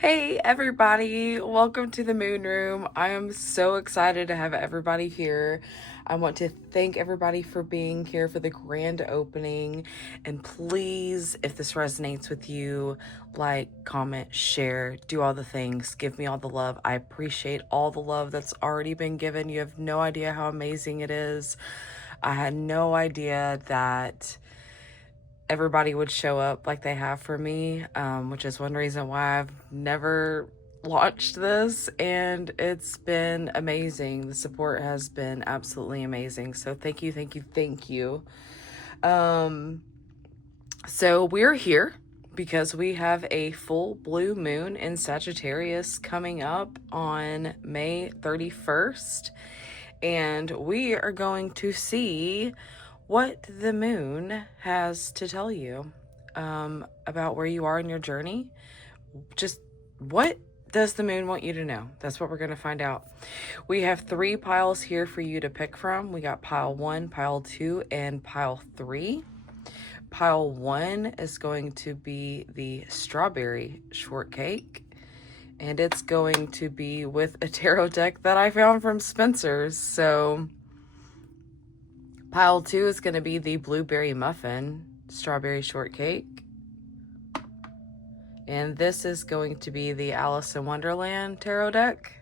Hey everybody, welcome to the Moon Room. I am so excited to have everybody here. I want to thank everybody for being here for the grand opening. And please, if this resonates with you, like, comment, share, do all the things, give me all the love. I appreciate all the love that's already been given. You have no idea how amazing it is. I had no idea that everybody would show up like they have for me, which is one reason why I've never launched this, and it's been amazing. The support has been absolutely amazing. So thank you, thank you, thank you. So we're here because we have a full blue moon in Sagittarius coming up on May 31st, and we are going to see what the moon has to tell you about where you are in your journey. Just what does the moon want you to know? That's what we're going to find out. We have 3 piles here for you to pick from. We got pile 1, pile 2, and pile 3. Pile 1 is going to be the strawberry shortcake, and it's going to be with a tarot deck that I found from Spencer's. So pile 2 is going to be the blueberry muffin strawberry shortcake. And this is going to be the Alice in Wonderland tarot deck.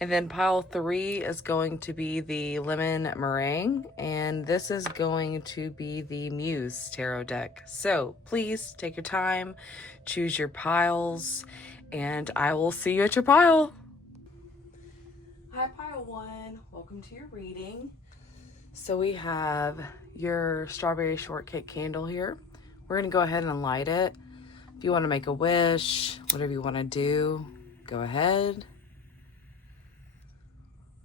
And then pile 3 is going to be the lemon meringue. And this is going to be the Muse tarot deck. So please take your time, choose your piles, and I will see you at your pile. Hi, pile 1. Welcome to your reading. So we have your strawberry shortcake candle here. We're going to go ahead and light it. If you want to make a wish, whatever you want to do, go ahead.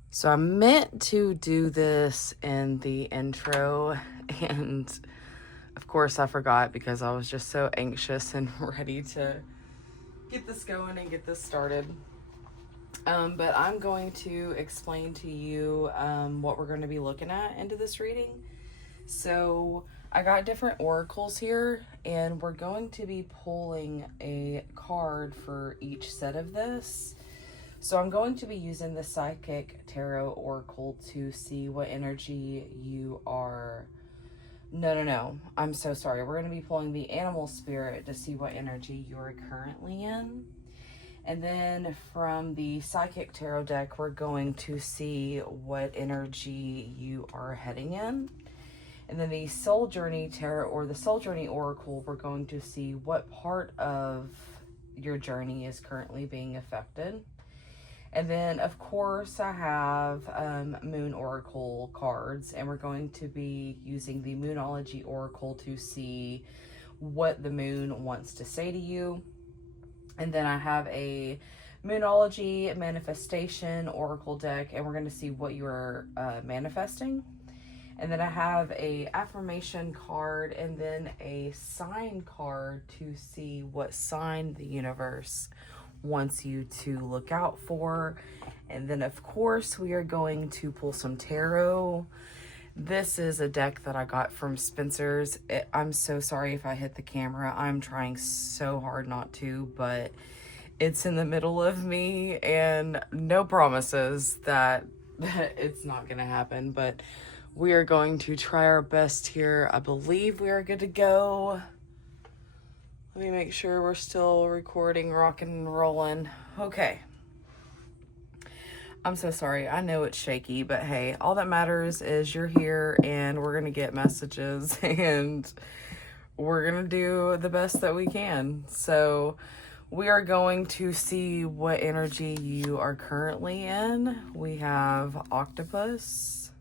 So I meant to do this in the intro, and of course I forgot because I was just so anxious and ready to get this going and get this started. But I'm going to explain to you what we're going to be looking at into this reading. So I got different oracles here, and we're going to be pulling a card for each set of this. So I'm going to be using the Psychic Tarot Oracle to see what energy you are... No. I'm so sorry. We're going to be pulling the Animal Spirit to see what energy you're currently in. And then from the Psychic Tarot deck, we're going to see what energy you are heading in. And then the Soul Journey Tarot or the Soul Journey Oracle, we're going to see what part of your journey is currently being affected. And then, of course, I have Moon Oracle cards, and we're going to be using the Moonology Oracle to see what the moon wants to say to you. And then I have a Moonology Manifestation Oracle deck, and we're going to see what you're manifesting. And then I have a affirmation card and then a sign card to see what sign the universe wants you to look out for. And then, of course, we are going to pull some tarot. This is a deck that I got from Spencer's. I'm so sorry if I hit the camera. I'm trying so hard not to, but it's in the middle of me, and no promises that it's not going to happen, but we are going to try our best here. I believe we are good to go. Let me make sure we're still recording, rocking, and rolling. Okay. I'm so sorry. I know it's shaky, but hey, all that matters is you're here, and we're going to get messages, and we're going to do the best that we can. So we are going to see what energy you are currently in. We have Octopus,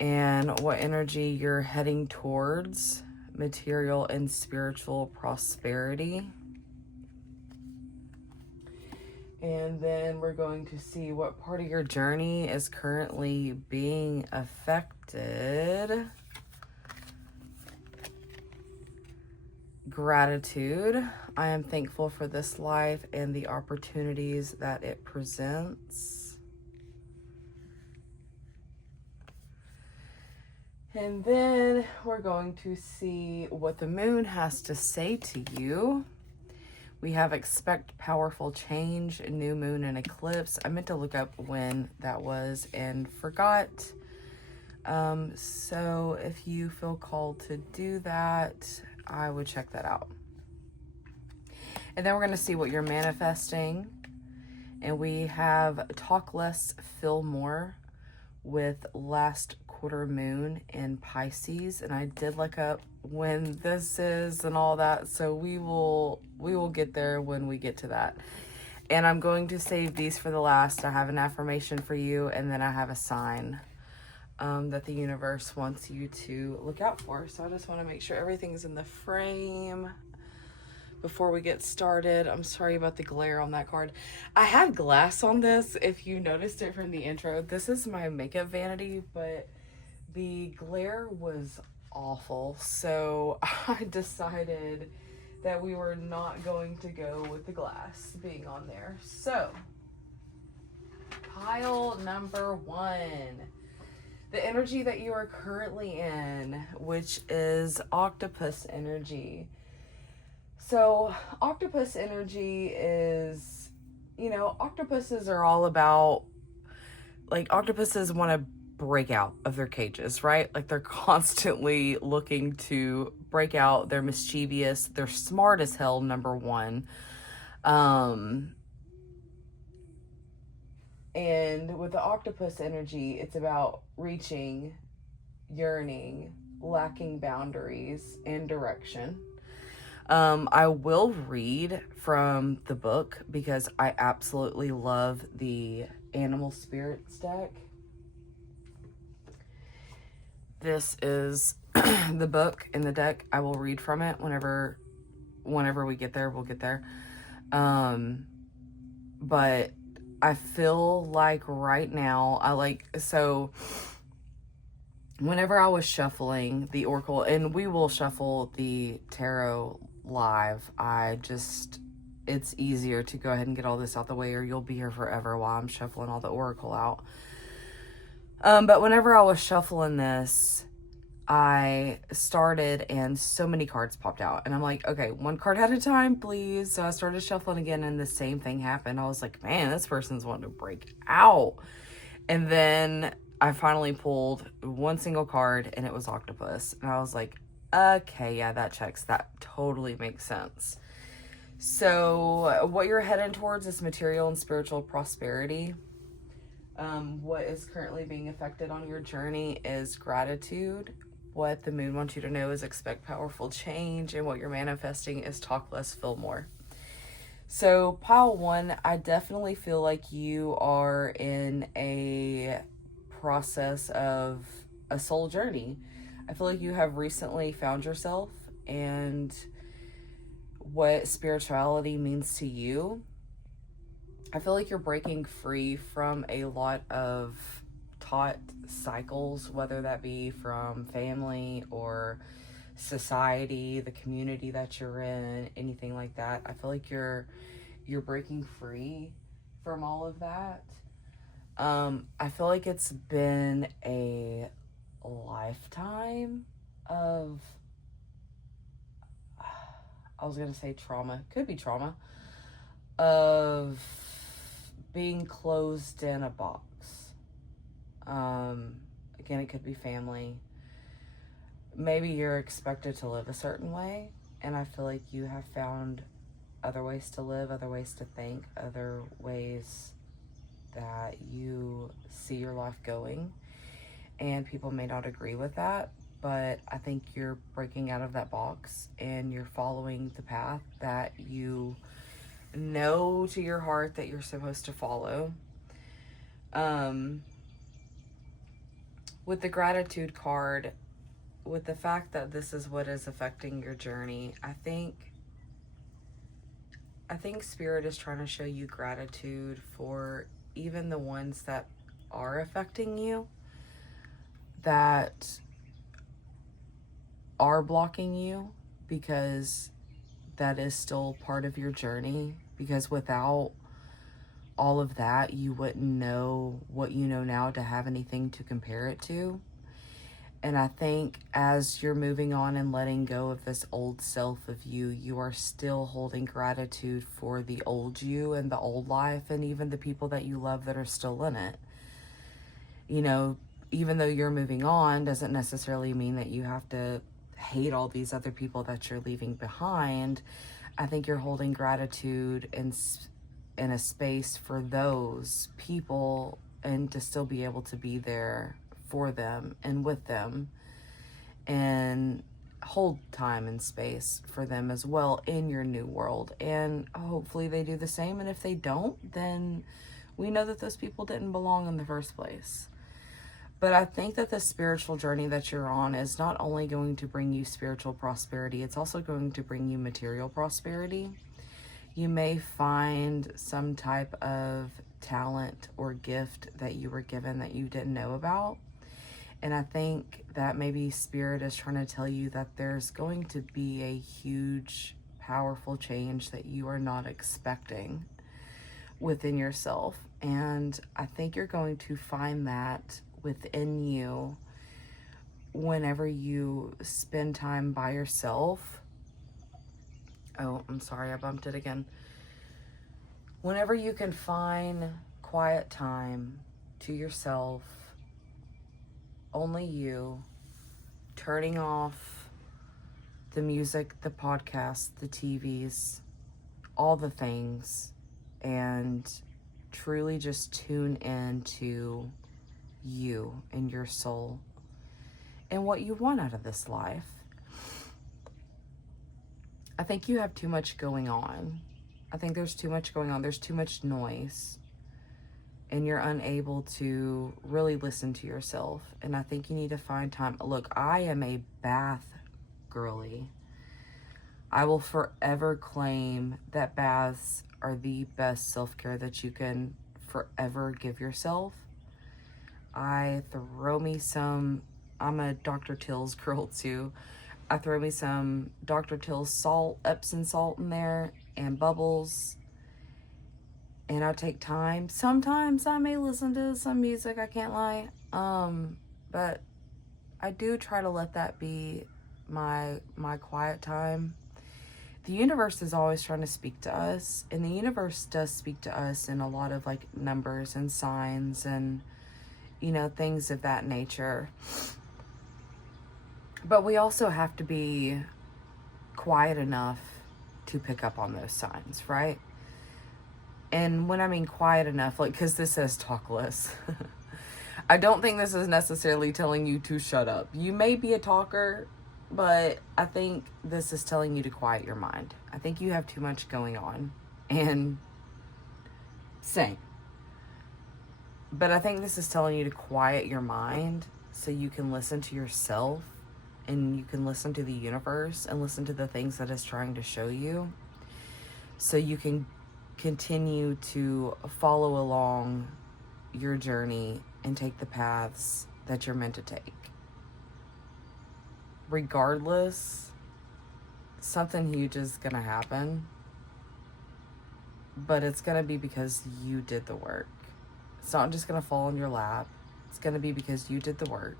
and what energy you're heading towards, material and spiritual prosperity. And then we're going to see what part of your journey is currently being affected. Gratitude. I am thankful for this life and the opportunities that it presents. And then we're going to see what the moon has to say to you. We have expect powerful change, new moon, and eclipse. I meant to look up when that was and forgot. So if you feel called to do that, I would check that out. And then we're going to see what you're manifesting. And we have talk less, feel more with last quarter moon in Pisces. And I did look up when this is and all that. So we will get there when we get to that. And I'm going to save these for the last. I have an affirmation for you, and then I have a sign that the universe wants you to look out for. So I just want to make sure everything's in the frame before we get started. I'm sorry about the glare on that card. I had glass on this, if you noticed it from the intro. This is my makeup vanity, but the glare was awful. So I decided that we were not going to go with the glass being on there. So, pile number 1. The energy that you are currently in, which is octopus energy. So octopus energy is, octopuses are all about, octopuses want to break out of their cages, right? Like, they're constantly looking to break out. They're mischievous. They're smart as hell, number one. And with the octopus energy, it's about reaching, yearning, lacking boundaries and direction. I will read from the book because I absolutely love the Animal Spirits deck. This is the book in the deck. I will read from it whenever we get there. We'll get there. But I feel like right now, so whenever I was shuffling the Oracle, and we will shuffle the tarot live, it's easier to go ahead and get all this out the way, or you'll be here forever while I'm shuffling all the Oracle out. But whenever I was shuffling this, I started and so many cards popped out, and I'm like, okay, one card at a time, please. So I started shuffling again, and the same thing happened. I was like, man, this person's wanting to break out. And then I finally pulled one single card, and it was octopus. And I was like, okay, yeah, that checks. That totally makes sense. So what you're heading towards is material and spiritual prosperity. What is currently being affected on your journey is gratitude. What the moon wants you to know is expect powerful change, and what you're manifesting is talk less, feel more. So pile 1, I definitely feel like you are in a process of a soul journey. I feel like you have recently found yourself and what spirituality means to you. I feel like you're breaking free from a lot of taught cycles, whether that be from family or society, the community that you're in, anything like that. I feel like you're breaking free from all of that. I feel like it's been a lifetime of, I was going to say trauma, could be trauma, of being closed in a box. Again, it could be family. Maybe you're expected to live a certain way, and I feel like you have found other ways to live, other ways to think, other ways that you see your life going, and people may not agree with that, but I think you're breaking out of that box and you're following the path that you know to your heart that you're supposed to follow. With the gratitude card, with the fact that this is what is affecting your journey, I think Spirit is trying to show you gratitude for even the ones that are affecting you, that are blocking you, because that is still part of your journey. Because without all of that, you wouldn't know what you know now to have anything to compare it to. And I think as you're moving on and letting go of this old self of you, you are still holding gratitude for the old you and the old life, and even the people that you love that are still in it. You know, even though you're moving on doesn't necessarily mean that you have to hate all these other people that you're leaving behind. I think you're holding gratitude in a space for those people, and to still be able to be there for them and with them, and hold time and space for them as well in your new world. And hopefully they do the same. And if they don't, then we know that those people didn't belong in the first place. But I think that the spiritual journey that you're on is not only going to bring you spiritual prosperity, it's also going to bring you material prosperity. You may find some type of talent or gift that you were given that you didn't know about. And I think that maybe Spirit is trying to tell you that there's going to be a huge, powerful change that you are not expecting within yourself. And I think you're going to find that within you whenever you spend time by yourself. Oh, I'm sorry, I bumped it again. Whenever you can find quiet time to yourself, only you, turning off the music, the podcasts, the TVs, all the things, and truly just tune into you and your soul and what you want out of this life. I think you have too much going on. I think there's too much going on. There's too much noise. And you're unable to really listen to yourself. And I think you need to find time. Look, I am a bath girly. I will forever claim that baths are the best self-care that you can forever give yourself. I throw me some, I'm a Dr. Till's girl too. I throw me some Dr. Till's salt, Epsom salt in there, and bubbles. And I take time. Sometimes I may listen to some music, I can't lie. But I do try to let that be my quiet time. The universe is always trying to speak to us, and the universe does speak to us in a lot of like numbers and signs and, you know, things of that nature. But we also have to be quiet enough to pick up on those signs, right? And when I mean quiet enough, like, because this says talk less. I don't think this is necessarily telling you to shut up. You may be a talker, but I think this is telling you to quiet your mind. I think you have too much going on. And same. But I think this is telling you to quiet your mind so you can listen to yourself, and you can listen to the universe and listen to the things that it's trying to show you, so you can continue to follow along your journey and take the paths that you're meant to take. Regardless, something huge is gonna happen, but it's gonna be because you did the work. It's not just gonna fall in your lap. It's gonna be because you did the work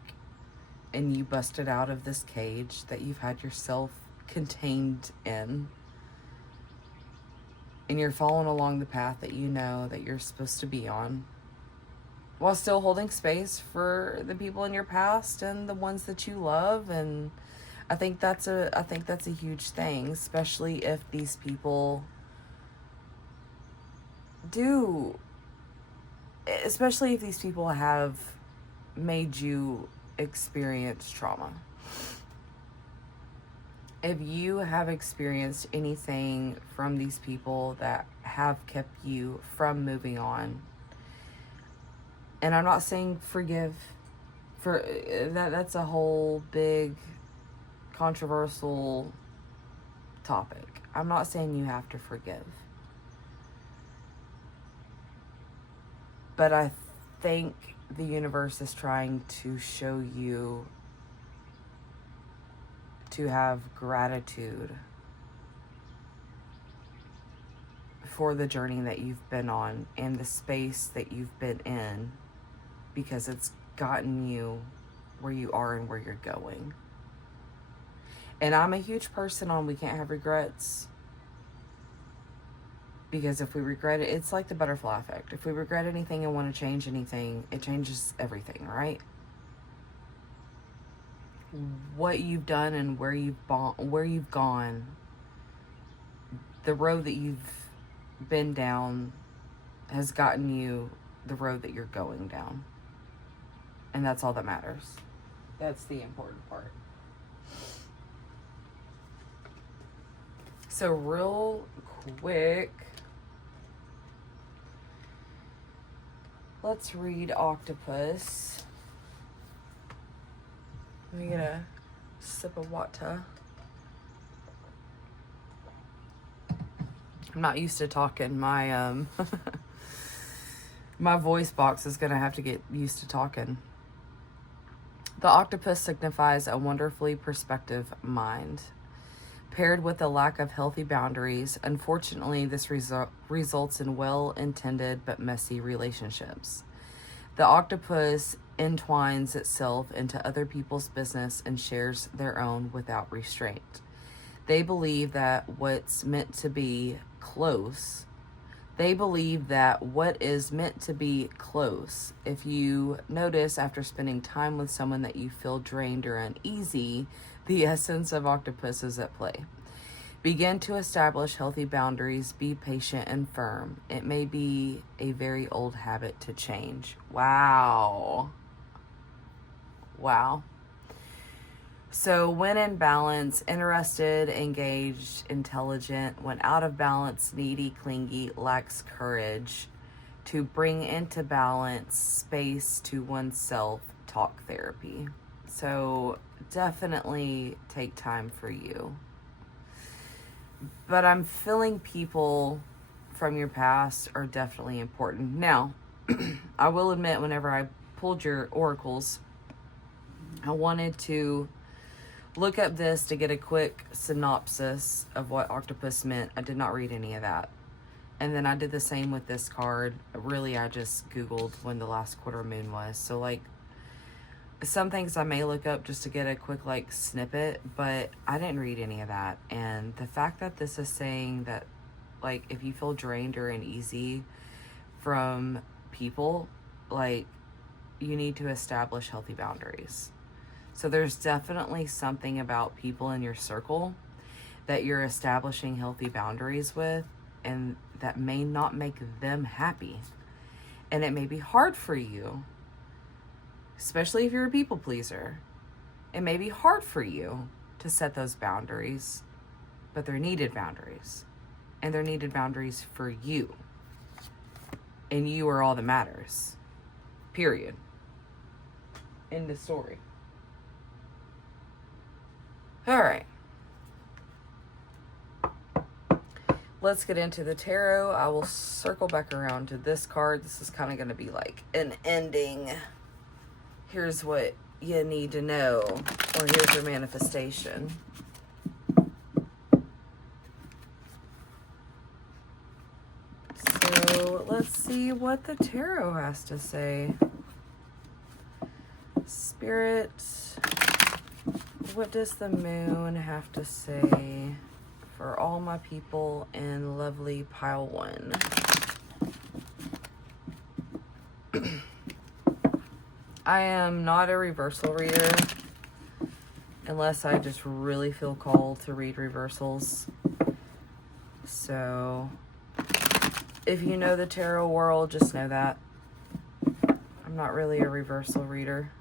and you busted out of this cage that you've had yourself contained in. And you're following along the path that you know that you're supposed to be on, while still holding space for the people in your past and the ones that you love. And I think that's a huge thing, especially if these people have made you experience trauma. If you have experienced anything from these people that have kept you from moving on, and I'm not saying forgive, for that's a whole big controversial topic. I'm not saying you have to forgive. But I think the universe is trying to show you to have gratitude for the journey that you've been on and the space that you've been in, because it's gotten you where you are and where you're going. And I'm a huge person on we can't have regrets. Because if we regret it, it's like the butterfly effect. If we regret anything and want to change anything, it changes everything, right? What you've done and where you've gone, the road that you've been down has gotten you the road that you're going down. And that's all that matters. That's the important part. So real quick, let's read Octopus. Let me get a sip of water. I'm not used to talking. My my voice box is gonna have to get used to talking. The octopus signifies a wonderfully perspective mind. Paired with a lack of healthy boundaries, unfortunately, this results in well-intended but messy relationships. The octopus entwines itself into other people's business and shares their own without restraint. They believe that what is meant to be close. If you notice after spending time with someone that you feel drained or uneasy, the essence of octopus is at play. Begin to establish healthy boundaries. Be patient and firm. It may be a very old habit to change. Wow. So when in balance, interested, engaged, intelligent. When out of balance, needy, clingy, lacks courage. To bring into balance, space to oneself, talk therapy. So definitely take time for you. But I'm feeling people from your past are definitely important. Now, I will admit, whenever I pulled your oracles, I wanted to look up this to get a quick synopsis of what octopus meant. I did not read any of that. And then I did the same with this card. Really, I just Googled when the last quarter moon was. So, like, some things I may look up just to get a quick, like, snippet, but I didn't read any of that. And the fact that this is saying that, like, if you feel drained or uneasy from people, like, you need to establish healthy boundaries. So there's definitely something about people in your circle that you're establishing healthy boundaries with, and that may not make them happy. And it may be hard for you, especially if you're a people pleaser. It may be hard for you to set those boundaries, but they're needed boundaries. And they're needed boundaries for you. And you are all that matters. Period. End of story. All right. Let's get into the tarot. I will circle back around to this card. This is kind of going to be like an ending. Here's what you need to know, or here's your manifestation. So let's see what the tarot has to say. Spirit, what does the moon have to say for all my people in lovely pile 1? I am not a reversal reader unless I just really feel called to read reversals. So if you know the tarot world, just know that. I'm not really a reversal reader.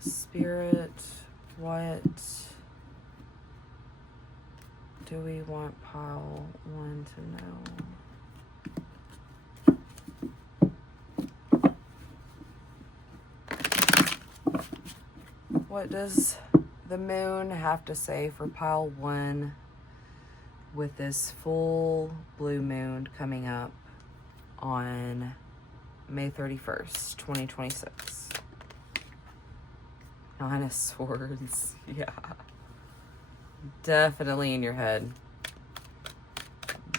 Spirit, what do we want pile 1 to know? What does the moon have to say for pile 1 with this full blue moon coming up on May 31st, 2026? 9 of Swords. Yeah. Definitely in your head.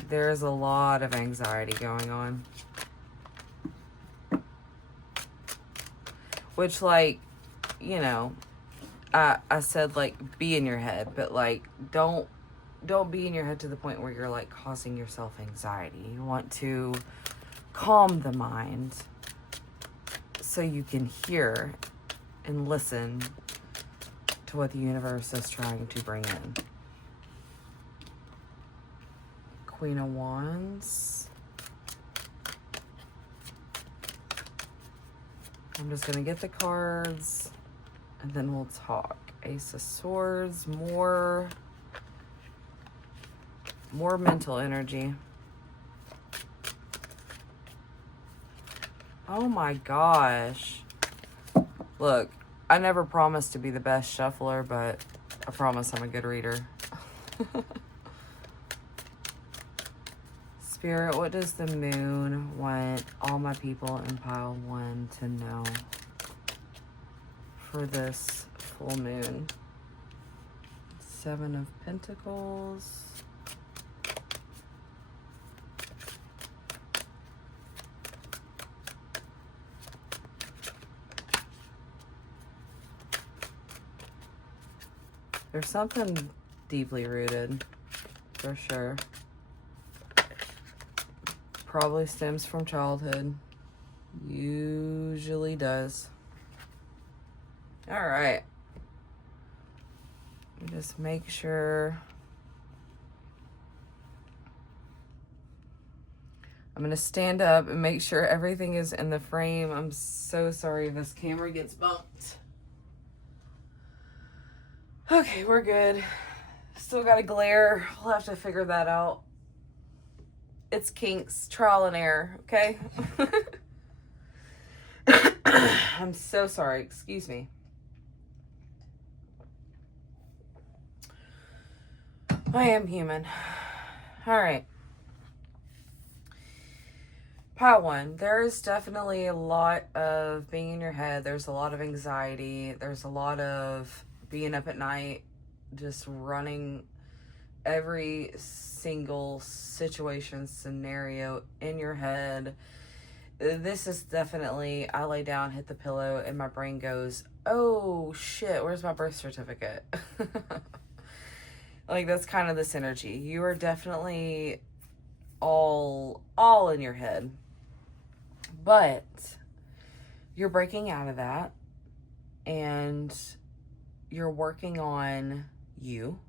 There's a lot of anxiety going on. Which, like, you know, I said, like, be in your head, but, like, don't be in your head to the point where you're, like, causing yourself anxiety. You want to calm the mind so you can hear and listen to what the universe is trying to bring in. Queen of Wands. I'm just going to get the cards and then we'll talk. Ace of Swords, more mental energy. Oh my gosh. Look, I never promised to be the best shuffler, but I promise I'm a good reader. Spirit, what does the moon want all my people in pile 1 to know for this full moon? 7 of Pentacles. There's something deeply rooted, for sure. Probably stems from childhood. Usually does. All right. Just make sure. I'm going to stand up and make sure everything is in the frame. I'm so sorry if this camera gets bumped. Okay, we're good. Still got a glare. We'll have to figure that out. It's kinks, trial and error, okay? I'm so sorry. Excuse me. I am human. All right. Pile 1. There is definitely a lot of being in your head. There's a lot of anxiety. There's a lot of being up at night, just running every single situation, scenario in your head. This is definitely, I lay down, hit the pillow, and my brain goes, oh shit, where's my birth certificate? Like, that's kind of this energy. You are definitely all in your head. But you're breaking out of that, and you're working on you.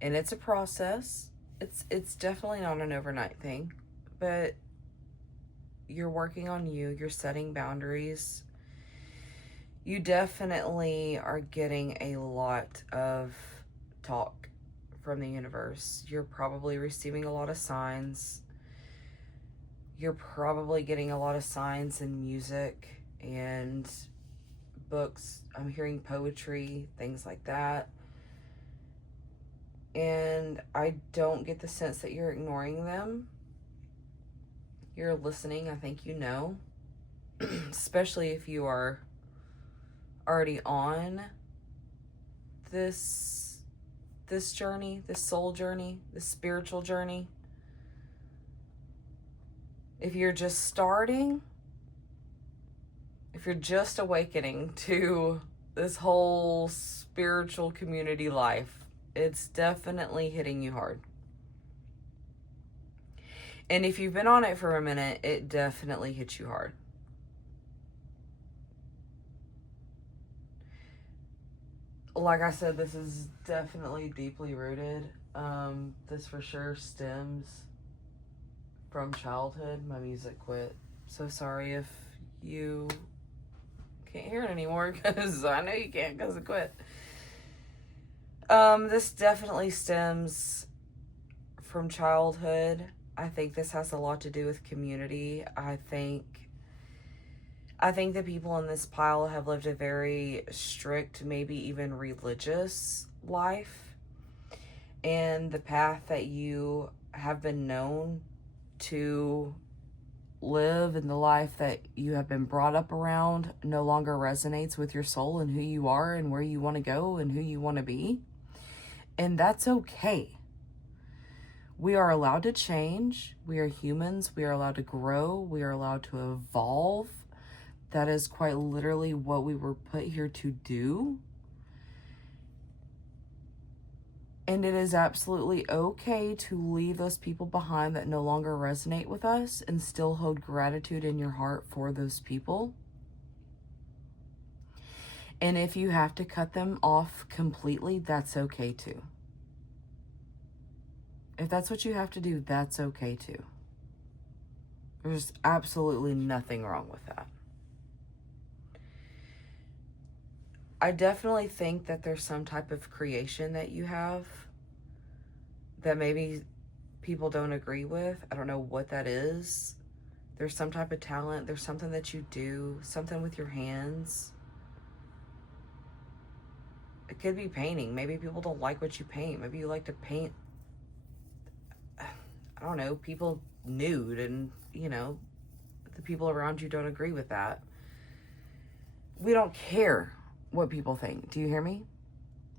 And it's a process. It's definitely not an overnight thing, but you're working on you. You're setting boundaries. You definitely are getting a lot of talk from the universe. You're probably receiving a lot of signs. You're probably getting a lot of signs in music and books. I'm hearing poetry, things like that. And I don't get the sense that you're ignoring them. You're listening, I think you know. Especially if you are already on this journey, this soul journey, this spiritual journey. If you're just starting, if you're just awakening to this whole spiritual community life, it's definitely hitting you hard. And if you've been on it for a minute, it definitely hits you hard. Like I said, this is definitely deeply rooted. This for sure stems from childhood. My music quit. So sorry if you can't hear it anymore, because I know you can't because it quit. This definitely stems from childhood. I think this has a lot to do with community. I think the people in this pile have lived a very strict, maybe even religious life. And the path that you have been known to live and the life that you have been brought up around no longer resonates with your soul and who you are and where you want to go and who you want to be. And that's okay. We are allowed to change. We are humans. We are allowed to grow. We are allowed to evolve. That is quite literally what we were put here to do. And it is absolutely okay to leave those people behind that no longer resonate with us and still hold gratitude in your heart for those people. And if you have to cut them off completely, that's okay too. If that's what you have to do, that's okay too. There's absolutely nothing wrong with that. I definitely think that there's some type of creation that you have that maybe people don't agree with. I don't know what that is. There's some type of talent. There's something that you do, something with your hands. It could be painting. Maybe people don't like what you paint. Maybe you like to paint, I don't know, people nude, and, you know, the people around you don't agree with that. We don't care what people think. Do you hear me?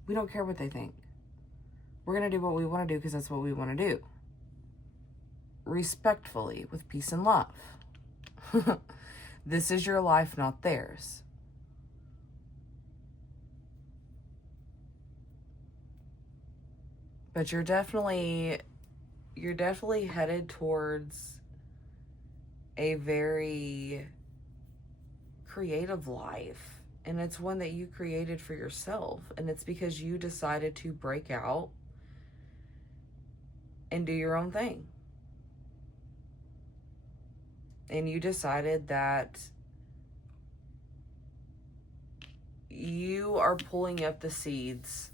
We don't care what they think. We're going to do what we want to do because that's what we want to do. Respectfully, with peace and love. This is your life, not theirs. But you're definitely headed towards a very creative life. And it's one that you created for yourself. And it's because you decided to break out and do your own thing. And you decided that you are pulling up the seeds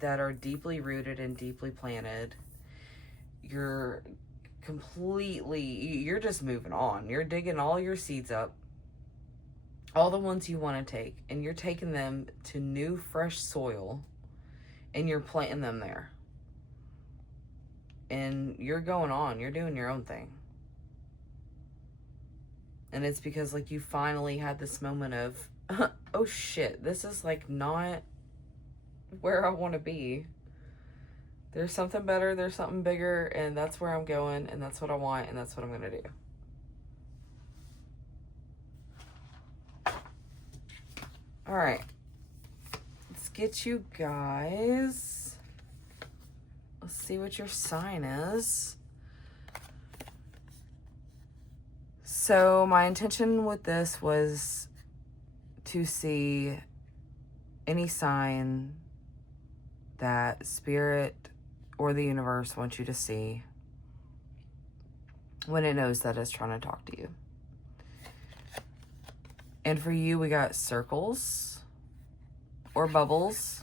that are deeply rooted and deeply planted. You're just moving on. You're digging all your seeds up, all the ones you want to take, and you're taking them to new, fresh soil, and you're planting them there. And you're going on. You're doing your own thing. And it's because, like, you finally had this moment of, oh shit, this is, like, not where I want to be. There's something better, there's something bigger, and that's where I'm going, and that's what I want, and that's what I'm going to do. All right. Let's get you guys. Let's see what your sign is. So my intention with this was to see any sign that Spirit or the universe wants you to see when it knows that it's trying to talk to you. And for you, we got circles or bubbles.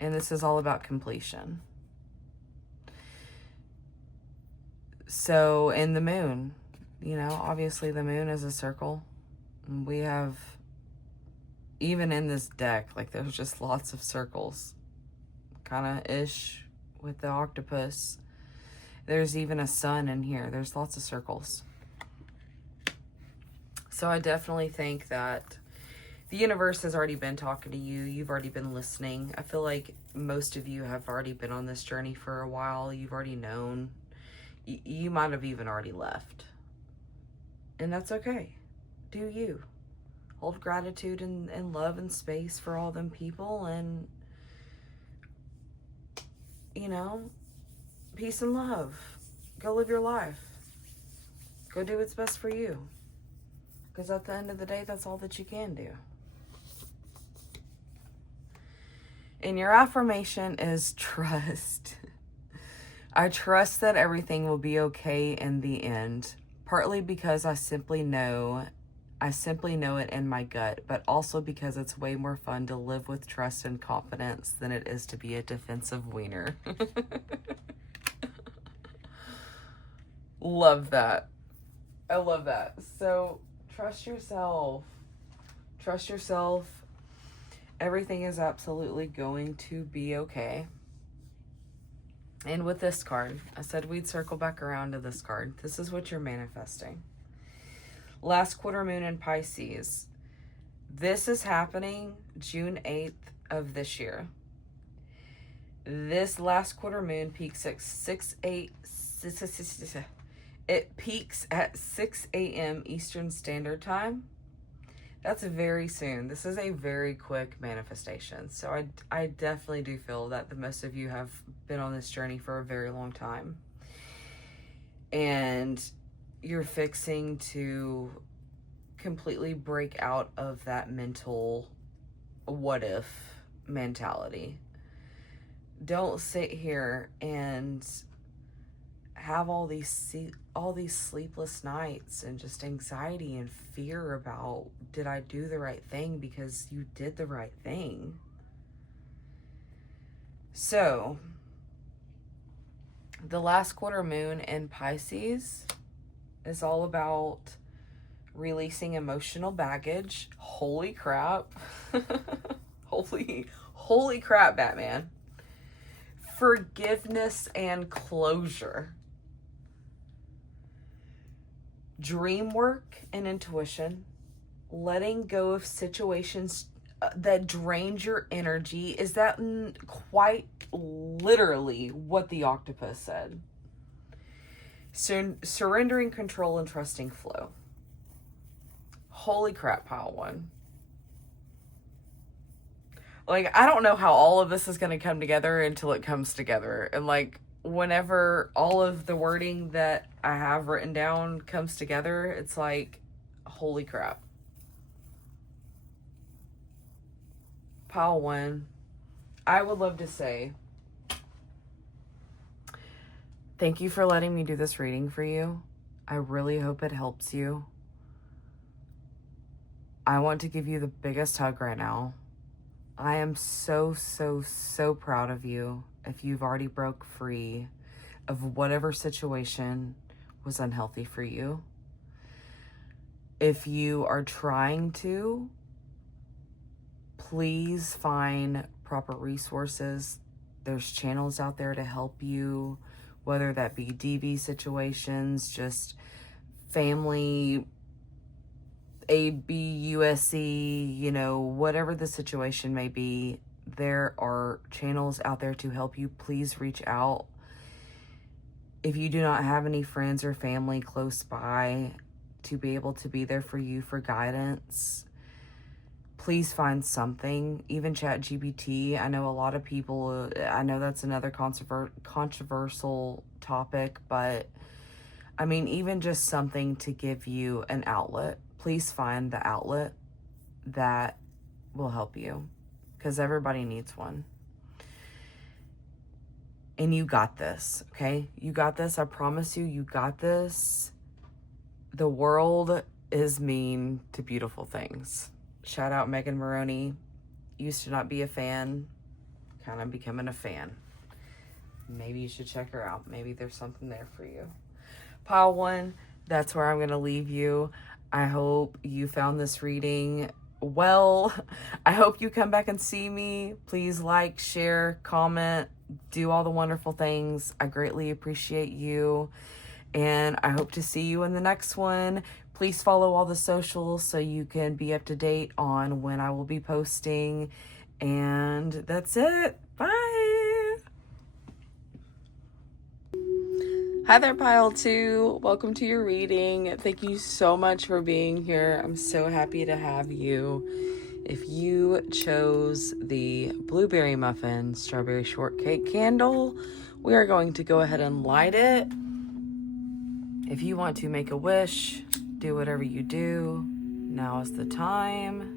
And this is all about completion. So in the moon, you know, obviously the moon is a circle. We have, even in this deck, like, there's just lots of circles. Kind of ish with the octopus. There's even a sun in here. There's lots of circles. So I definitely think that the universe has already been talking to you. You've already been listening. I feel like most of you have already been on this journey for a while. You've already known. You might have even already left. And that's okay. Do you. Hold gratitude and love and space for all them people, and, you know, peace and love. Go live your life. Go do what's best for you. Because at the end of the day, that's all that you can do. And your affirmation is trust. I trust that everything will be okay in the end. Partly because I simply know it in my gut, but also because it's way more fun to live with trust and confidence than it is to be a defensive wiener. Love that. I love that. So trust yourself. Trust yourself. Everything is absolutely going to be okay. And with this card, I said we'd circle back around to this card. This is what you're manifesting. Last quarter moon in Pisces. This is happening June 8th of this year. This last quarter moon peaks at 6 a.m. Eastern Standard Time. That's very soon. This is a very quick manifestation. So I definitely do feel that the most of you have been on this journey for a very long time. And you're fixing to completely break out of that mental what if mentality. Don't sit here and have all these sleepless nights and just anxiety and fear about, did I do the right thing? Because you did the right thing. So the last quarter moon in Pisces is all about releasing emotional baggage. Holy crap. Holy crap, Batman. Forgiveness and closure. Dream work and intuition. Letting go of situations that drained your energy. Is that quite literally what the octopus said? Surrendering control and trusting flow. Holy crap, pile one. Like, I don't know how all of this is going to come together until it comes together. And like, whenever all of the wording that I have written down comes together, it's like, holy crap. Pile one, I would love to say thank you for letting me do this reading for you. I really hope it helps you. I want to give you the biggest hug right now. I am so proud of you if you've already broke free of whatever situation was unhealthy for you. If you are trying to, please find proper resources. There's channels out there to help you, whether that be DV situations, just family, ABUSC, you know, whatever the situation may be, there are channels out there to help you. Please reach out. If you do not have any friends or family close by to be able to be there for you for guidance, please find something. Even ChatGPT. I know a lot of people, I know that's another controversial topic, but I mean, even just something to give you an outlet. Please find the outlet that will help you, because everybody needs one. And you got this, okay? You got this. I promise you, you got this. The world is mean to beautiful things. Shout out Megan Maroney. Used to not be a fan, kind of becoming a fan. Maybe you should check her out. Maybe there's something there for you. Pile one, that's where I'm going to leave you. I hope you found this reading well. I hope you come back and see me. Please like, share, comment, do all the wonderful things. I greatly appreciate you. And I hope to see you in the next one. Please follow all the socials so you can be up to date on when I will be posting. And that's it. Bye. Hi there, Pile 2. Welcome to your reading. Thank you so much for being here. I'm so happy to have you. If you chose the blueberry muffin strawberry shortcake candle, we are going to go ahead and light it. If you want to make a wish, do whatever you do. Now is the time.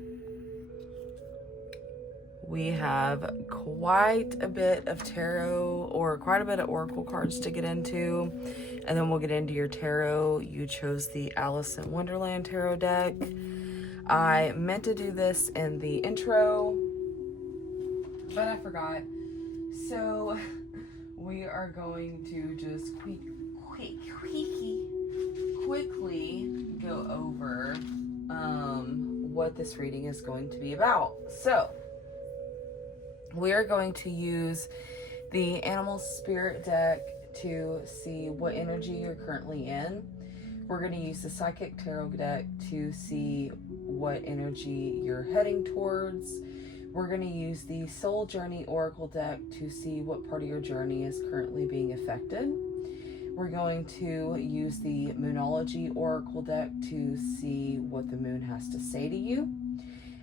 We have quite a bit of tarot, or quite a bit of oracle cards to get into, and then we'll get into your tarot. You chose the Alice in Wonderland tarot deck. I meant to do this in the intro, but I forgot. So we are going to just quickly go over what this reading is going to be about. So we are going to use the Animal Spirit deck to see what energy you're currently in. We're going to use the Psychic Tarot deck to see what energy you're heading towards. We're going to use the Soul Journey Oracle deck to see what part of your journey is currently being affected. We're going to use the Moonology Oracle deck to see what the moon has to say to you.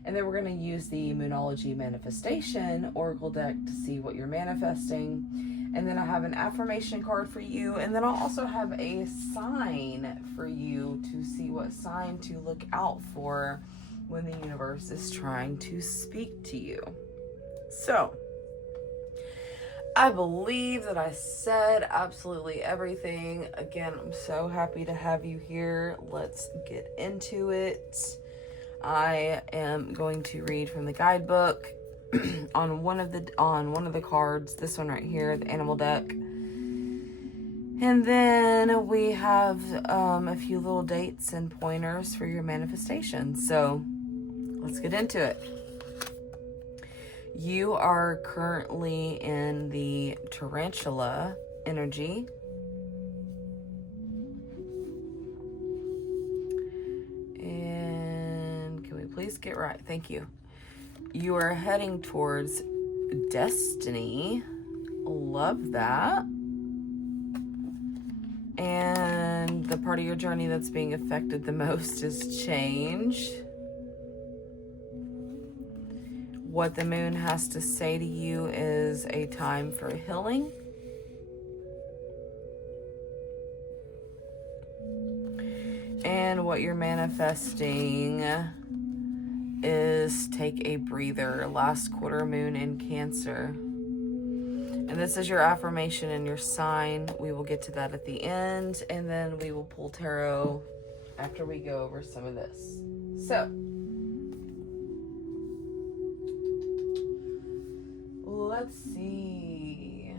And then we're going to use the Moonology Manifestation Oracle deck to see what you're manifesting. And then I have an affirmation card for you. And then I'll also have a sign for you to see what sign to look out for when the universe is trying to speak to you. So, I believe that I said absolutely everything. Again, I'm so happy to have you here. Let's get into it. I am going to read from the guidebook on one of the cards, this one right here, the animal deck. And then we have a few little dates and pointers for your manifestation. So let's get into it. You are currently in the tarantula energy. Please get right. Thank you. You are heading towards destiny. Love that. And the part of your journey that's being affected the most is change. What the moon has to say to you is a time for healing. And what you're manifesting is take a breather. Last quarter moon in Cancer. And this is your affirmation and your sign. We will get to that at the end. And then we will pull tarot after we go over some of this. So, let's see.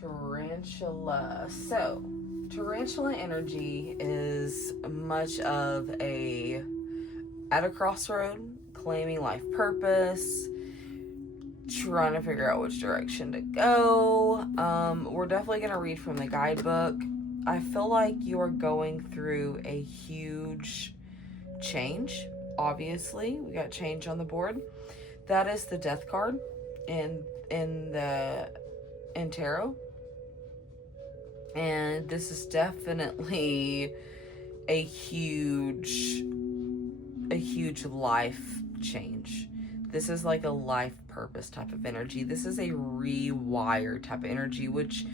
Tarantula. So, tarantula energy is much of at a crossroad, claiming life purpose, trying to figure out which direction to go. We're definitely going to read from the guidebook. I feel like you are going through a huge change. Obviously, we got change on the board. That is the Death card in tarot. And this is definitely a huge life change. This is like a life purpose type of energy. This is a rewire type of energy, which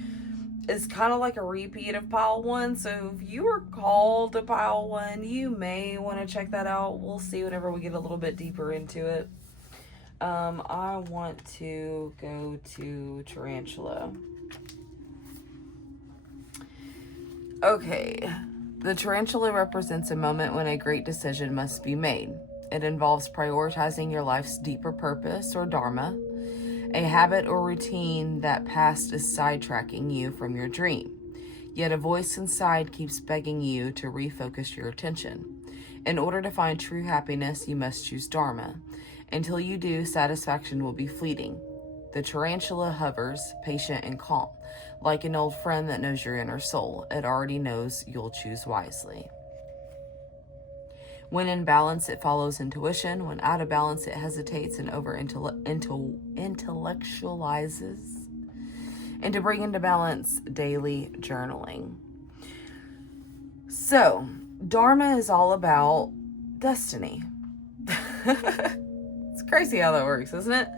is kind of like a repeat of pile 1. So if you were called to pile 1, you may want to check that out. We'll see whenever we get a little bit deeper into it. I want to go to tarantula. Okay. The tarantula represents a moment when a great decision must be made. It involves prioritizing your life's deeper purpose or dharma, a habit or routine that past is sidetracking you from your dream. Yet a voice inside keeps begging you to refocus your attention. In order to find true happiness, you must choose dharma. Until you do, satisfaction will be fleeting. The tarantula hovers, patient and calm, like an old friend that knows your inner soul. It already knows you'll choose wisely. When in balance, it follows intuition. When out of balance, it hesitates and intellectualizes. And to bring into balance, daily journaling. So, Dharma is all about destiny. It's crazy how that works, isn't it?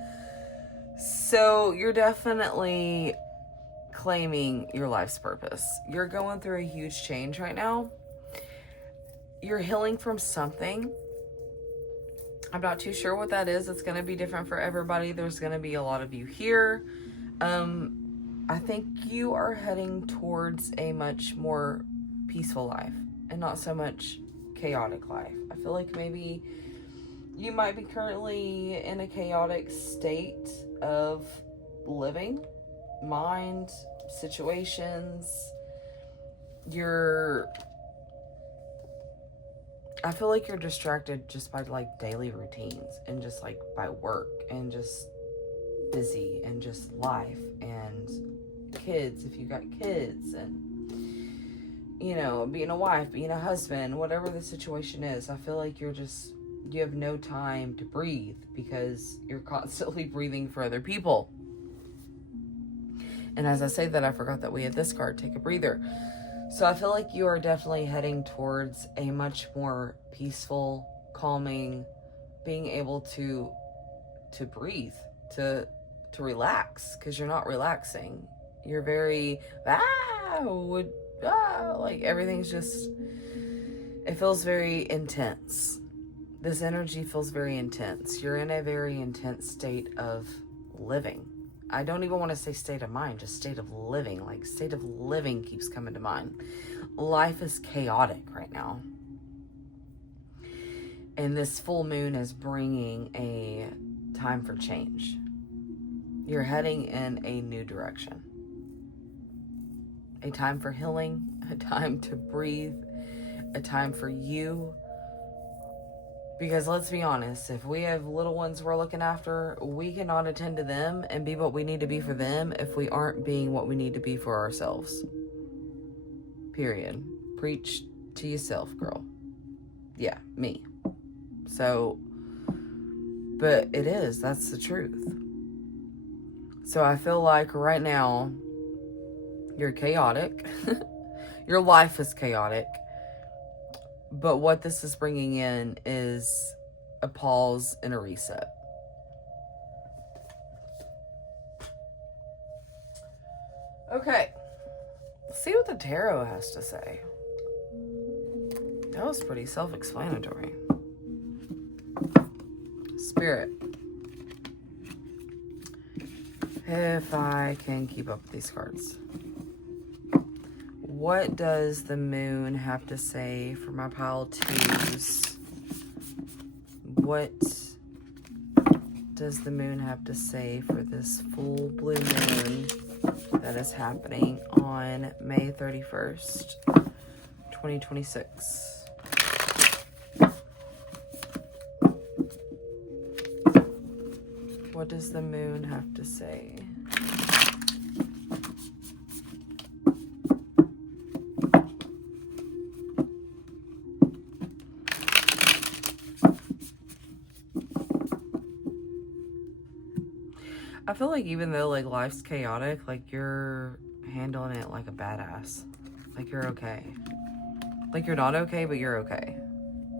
So, you're definitely claiming your life's purpose. You're going through a huge change right now. You're healing from something. I'm not too sure what that is. It's going to be different for everybody. There's going to be a lot of you here. I think you are heading towards a much more peaceful life and not so much chaotic life. I feel like maybe you might be currently in a chaotic state of living, mind, situations. I feel like you're distracted just by like daily routines and just like by work and just busy and just life and kids if you got kids and being a wife, being a husband, whatever the situation is. I feel like you have no time to breathe because you're constantly breathing for other people. And as I say that, I forgot that we had this card, take a breather. So I feel like you are definitely heading towards a much more peaceful, calming, being able to breathe, to relax, because you're not relaxing. You're very like everything's just, it feels very intense. This energy feels very intense. You're in a very intense state of living. I don't even want to say state of mind, just state of living. Like, state of living keeps coming to mind. Life is chaotic right now. And this full moon is bringing a time for change. You're heading in a new direction. A time for healing, a time to breathe, a time for you. Because let's be honest, if we have little ones we're looking after, we cannot attend to them and be what we need to be for them if we aren't being what we need to be for ourselves. Period. Preach to yourself, girl. Yeah, me. So, but it is, that's the truth. So I feel like right now, you're chaotic. Your life is chaotic. But what this is bringing in is a pause and a reset. Okay. Let's see what the tarot has to say. That was pretty self-explanatory. Spirit. If I can keep up with these cards. What does the moon have to say for my pile twos? What does the moon have to say for this full blue moon that is happening on May 31st, 2026? What does the moon have to say? I feel like even though, like, life's chaotic, like, you're handling it like a badass. Like, you're okay. Like, you're not okay, but you're okay.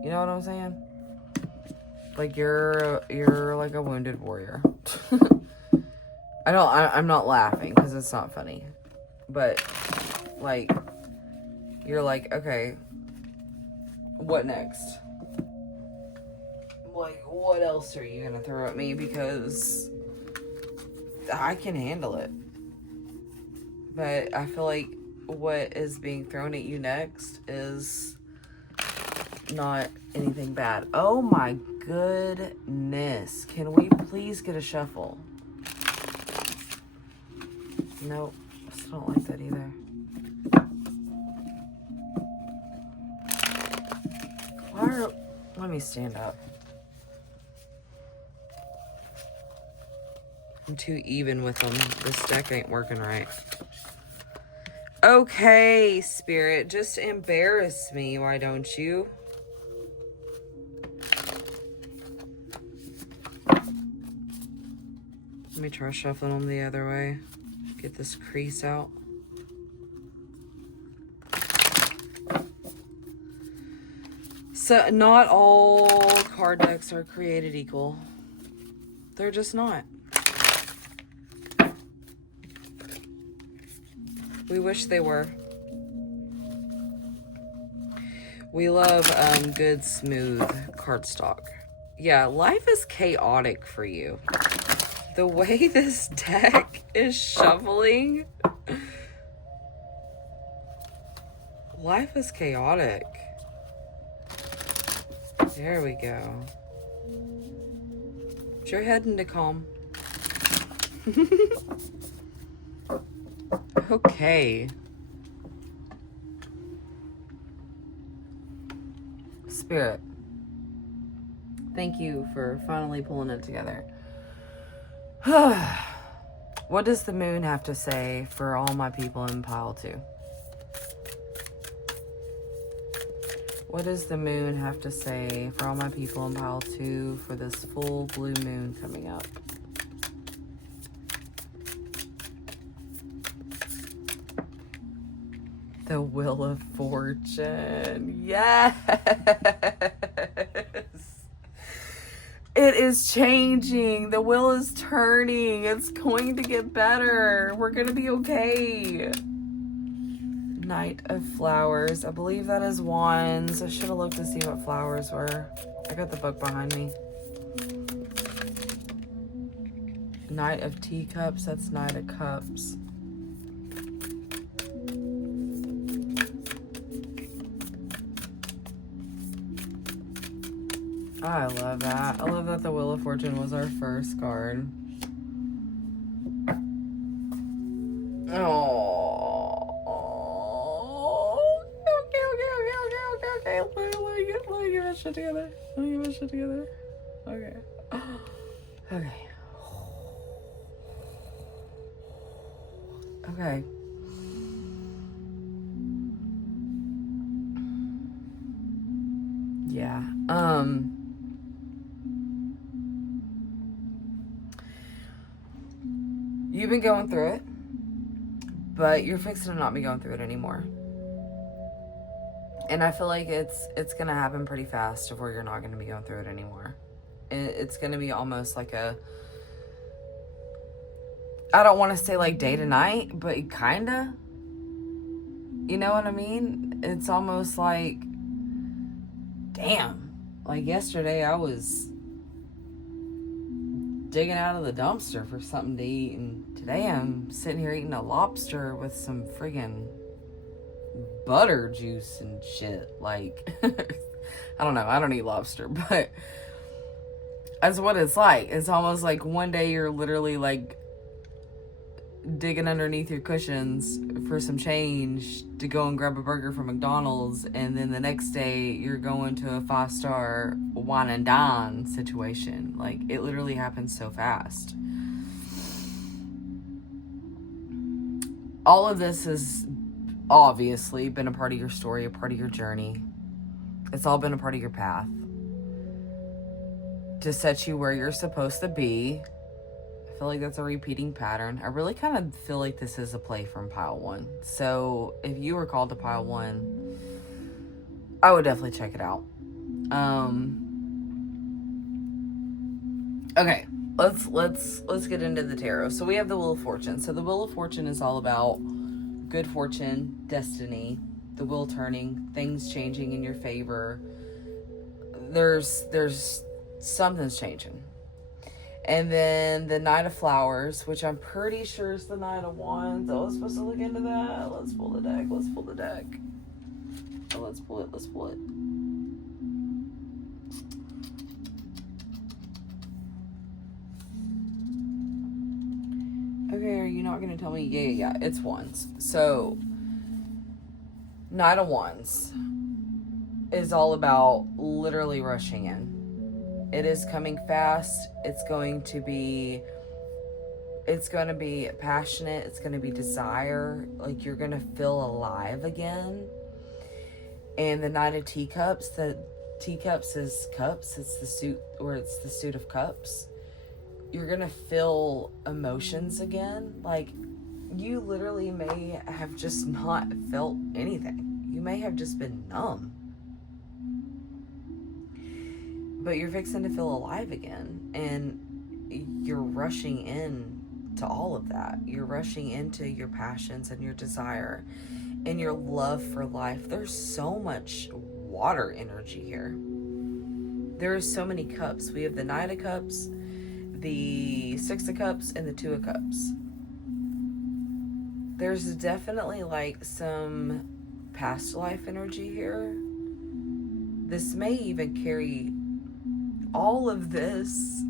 You know what I'm saying? Like, you're like a wounded warrior. I'm not laughing because it's not funny. But, like, you're like, okay, what next? Like, what else are you gonna throw at me? Because I can handle it. But I feel like what is being thrown at you next is not anything bad. Oh my goodness. Can we please get a shuffle? Nope. I still don't like that either. Let me stand up. I'm too even with them. This deck ain't working right. Okay, Spirit. Just embarrass me, why don't you? Let me try shuffling them the other way. Get this crease out. So, not all card decks are created equal. They're just not. We wish they were. We love good, smooth cardstock. Yeah, life is chaotic for you. The way this deck is shuffling, life is chaotic. There we go. Put your head into calm. Okay. Spirit, thank you for finally pulling it together. What does the moon have to say for all my people in pile 2? What does the moon have to say for all my people in pile 2 for this full blue moon coming up? The Wheel of Fortune. Yes. It is changing. The wheel is turning. It's going to get better. We're going to be okay. Knight of Flowers. I believe that is wands. I should have looked to see what flowers were. I got the book behind me. Knight of Teacups. That's Knight of Cups. I love that. I love that the Wheel of Fortune was our first card. Oh. Okay. Let me get my shit together. Okay. Okay. Yeah. You've been going through it, but you're fixing to not be going through it anymore. And I feel like it's gonna happen pretty fast of where you're not gonna be going through it anymore. It's gonna be almost like I don't want to say like day to night, but kinda. You know what I mean? It's almost like, damn, like yesterday I was digging out of the dumpster for something to eat, and today I'm sitting here eating a lobster with some friggin' butter juice and shit. Like, I don't know, I don't eat lobster, but that's what it's like. It's almost like one day you're literally like digging underneath your cushions for some change to go and grab a burger from McDonald's, and then the next day you're going to a 5-star wine and dine situation. Like, it literally happens so fast. All of this has obviously been a part of your story, a part of your journey. It's all been a part of your path to set you where you're supposed to be. I feel like that's a repeating pattern. I really kind of feel like this is a play from pile 1. So if you were called to pile 1, I would definitely check it out. Okay, let's get into the tarot. So we have the Wheel of Fortune. So the Wheel of Fortune is all about good fortune, destiny, the wheel turning, things changing in your favor. There's something's changing. And then the Knight of Flowers, which I'm pretty sure is the Knight of Wands. I was supposed to look into that. Let's pull the deck. Oh, let's pull it. Okay, are you not going to tell me? Yeah. It's Wands. So, Knight of Wands is all about literally rushing in. It is coming fast. It's going to be passionate. It's going to be desire. Like, you're going to feel alive again. And the Knight of Teacups, the teacups is cups. It's the suit of cups. You're going to feel emotions again. Like, you literally may have just not felt anything. You may have just been numb. But you're fixing to feel alive again, and you're rushing in to all of that. You're rushing into your passions and your desire and your love for life. There's so much water energy here. There are so many cups. We have the Knight of Cups, the Six of Cups, and the Two of Cups. There's definitely like some past life energy here. This may even carry all of this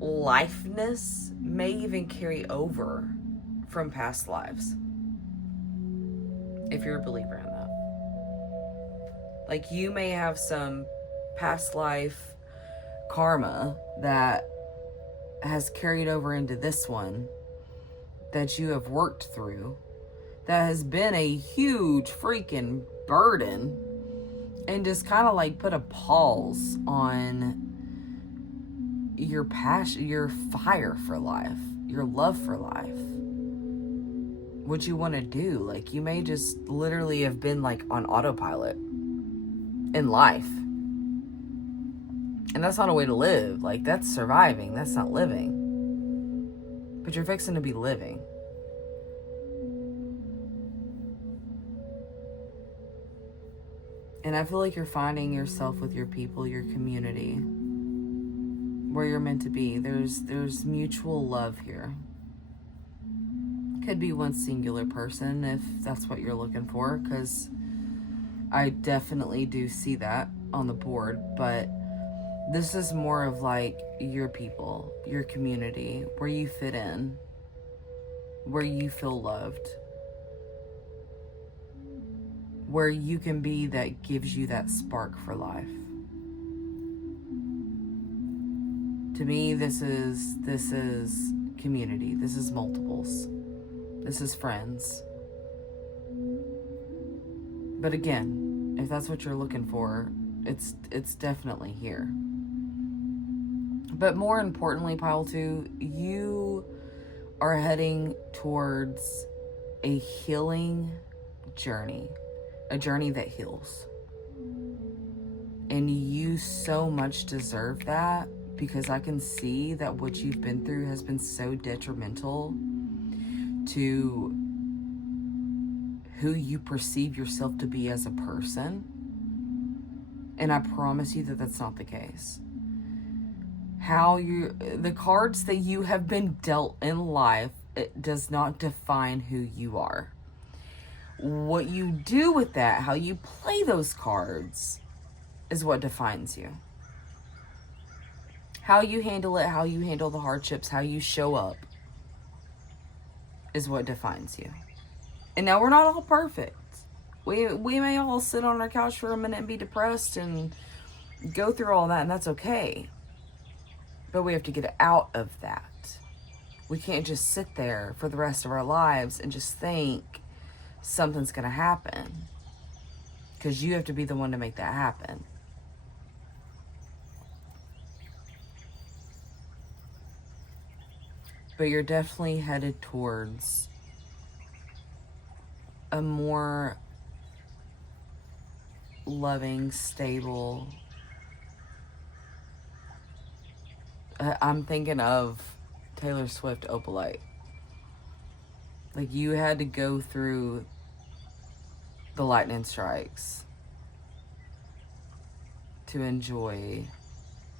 lifeness may even carry over from past lives. If you're a believer in that. Like, you may have some past life karma that has carried over into this one that you have worked through, that has been a huge freaking burden, and just kind of like put a pause on your passion, your fire for life, your love for life. what you want to do. Like, you may just literally have been like on autopilot in life. And that's not a way to live. Like, that's surviving. That's not living. But you're fixing to be living. And I feel like you're finding yourself with your people, your community, where you're meant to be. There's mutual love here. Could be one singular person if that's what you're looking for, because I definitely do see that on the board. But this is more of like your people, your community, where you fit in, where you feel loved, where you can be that gives you that spark for life. To me, this is community. This is multiples. This is friends. But again, if that's what you're looking for, it's definitely here. But more importantly, Pile 2, you are heading towards a healing journey. A journey that heals. And you so much deserve that, because I can see that what you've been through has been so detrimental to who you perceive yourself to be as a person. And I promise you that that's not the case. The cards that you have been dealt in life, it does not define who you are. What you do with that, how you play those cards, is what defines you. How you handle it, how you handle the hardships, how you show up, is what defines you. And now, we're not all perfect. We may all sit on our couch for a minute and be depressed and go through all that, and that's okay. But we have to get out of that. We can't just sit there for the rest of our lives and just think something's going to happen. Because you have to be the one to make that happen. But you're definitely headed towards a more loving, stable... I'm thinking of Taylor Swift, Opalite. Like, you had to go through the lightning strikes to enjoy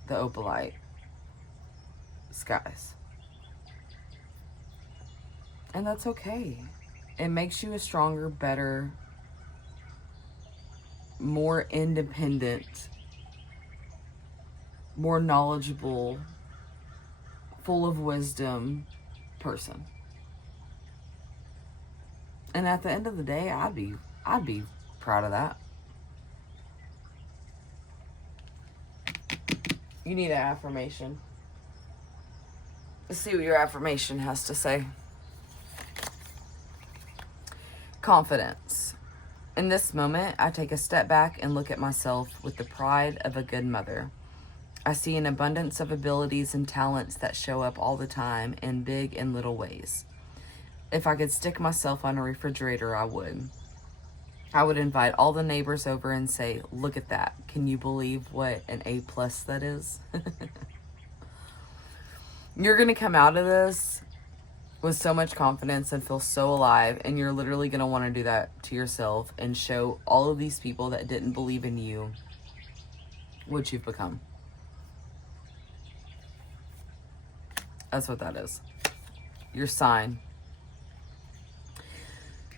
the Opalite skies. And that's okay. It makes you a stronger, better, more independent, more knowledgeable, full of wisdom person. And at the end of the day, I'd be proud of that. You need an affirmation. Let's see what your affirmation has to say. Confidence. In this moment, I take a step back and look at myself with the pride of a good mother. I see an abundance of abilities and talents that show up all the time in big and little ways. If I could stick myself on a refrigerator, I would. I would invite all the neighbors over and say, look at that. Can you believe what an A+ that is? You're going to come out of this with so much confidence and feel so alive, and you're literally going to want to do that to yourself and show all of these people that didn't believe in you what you've become. That's what that is. Your sign.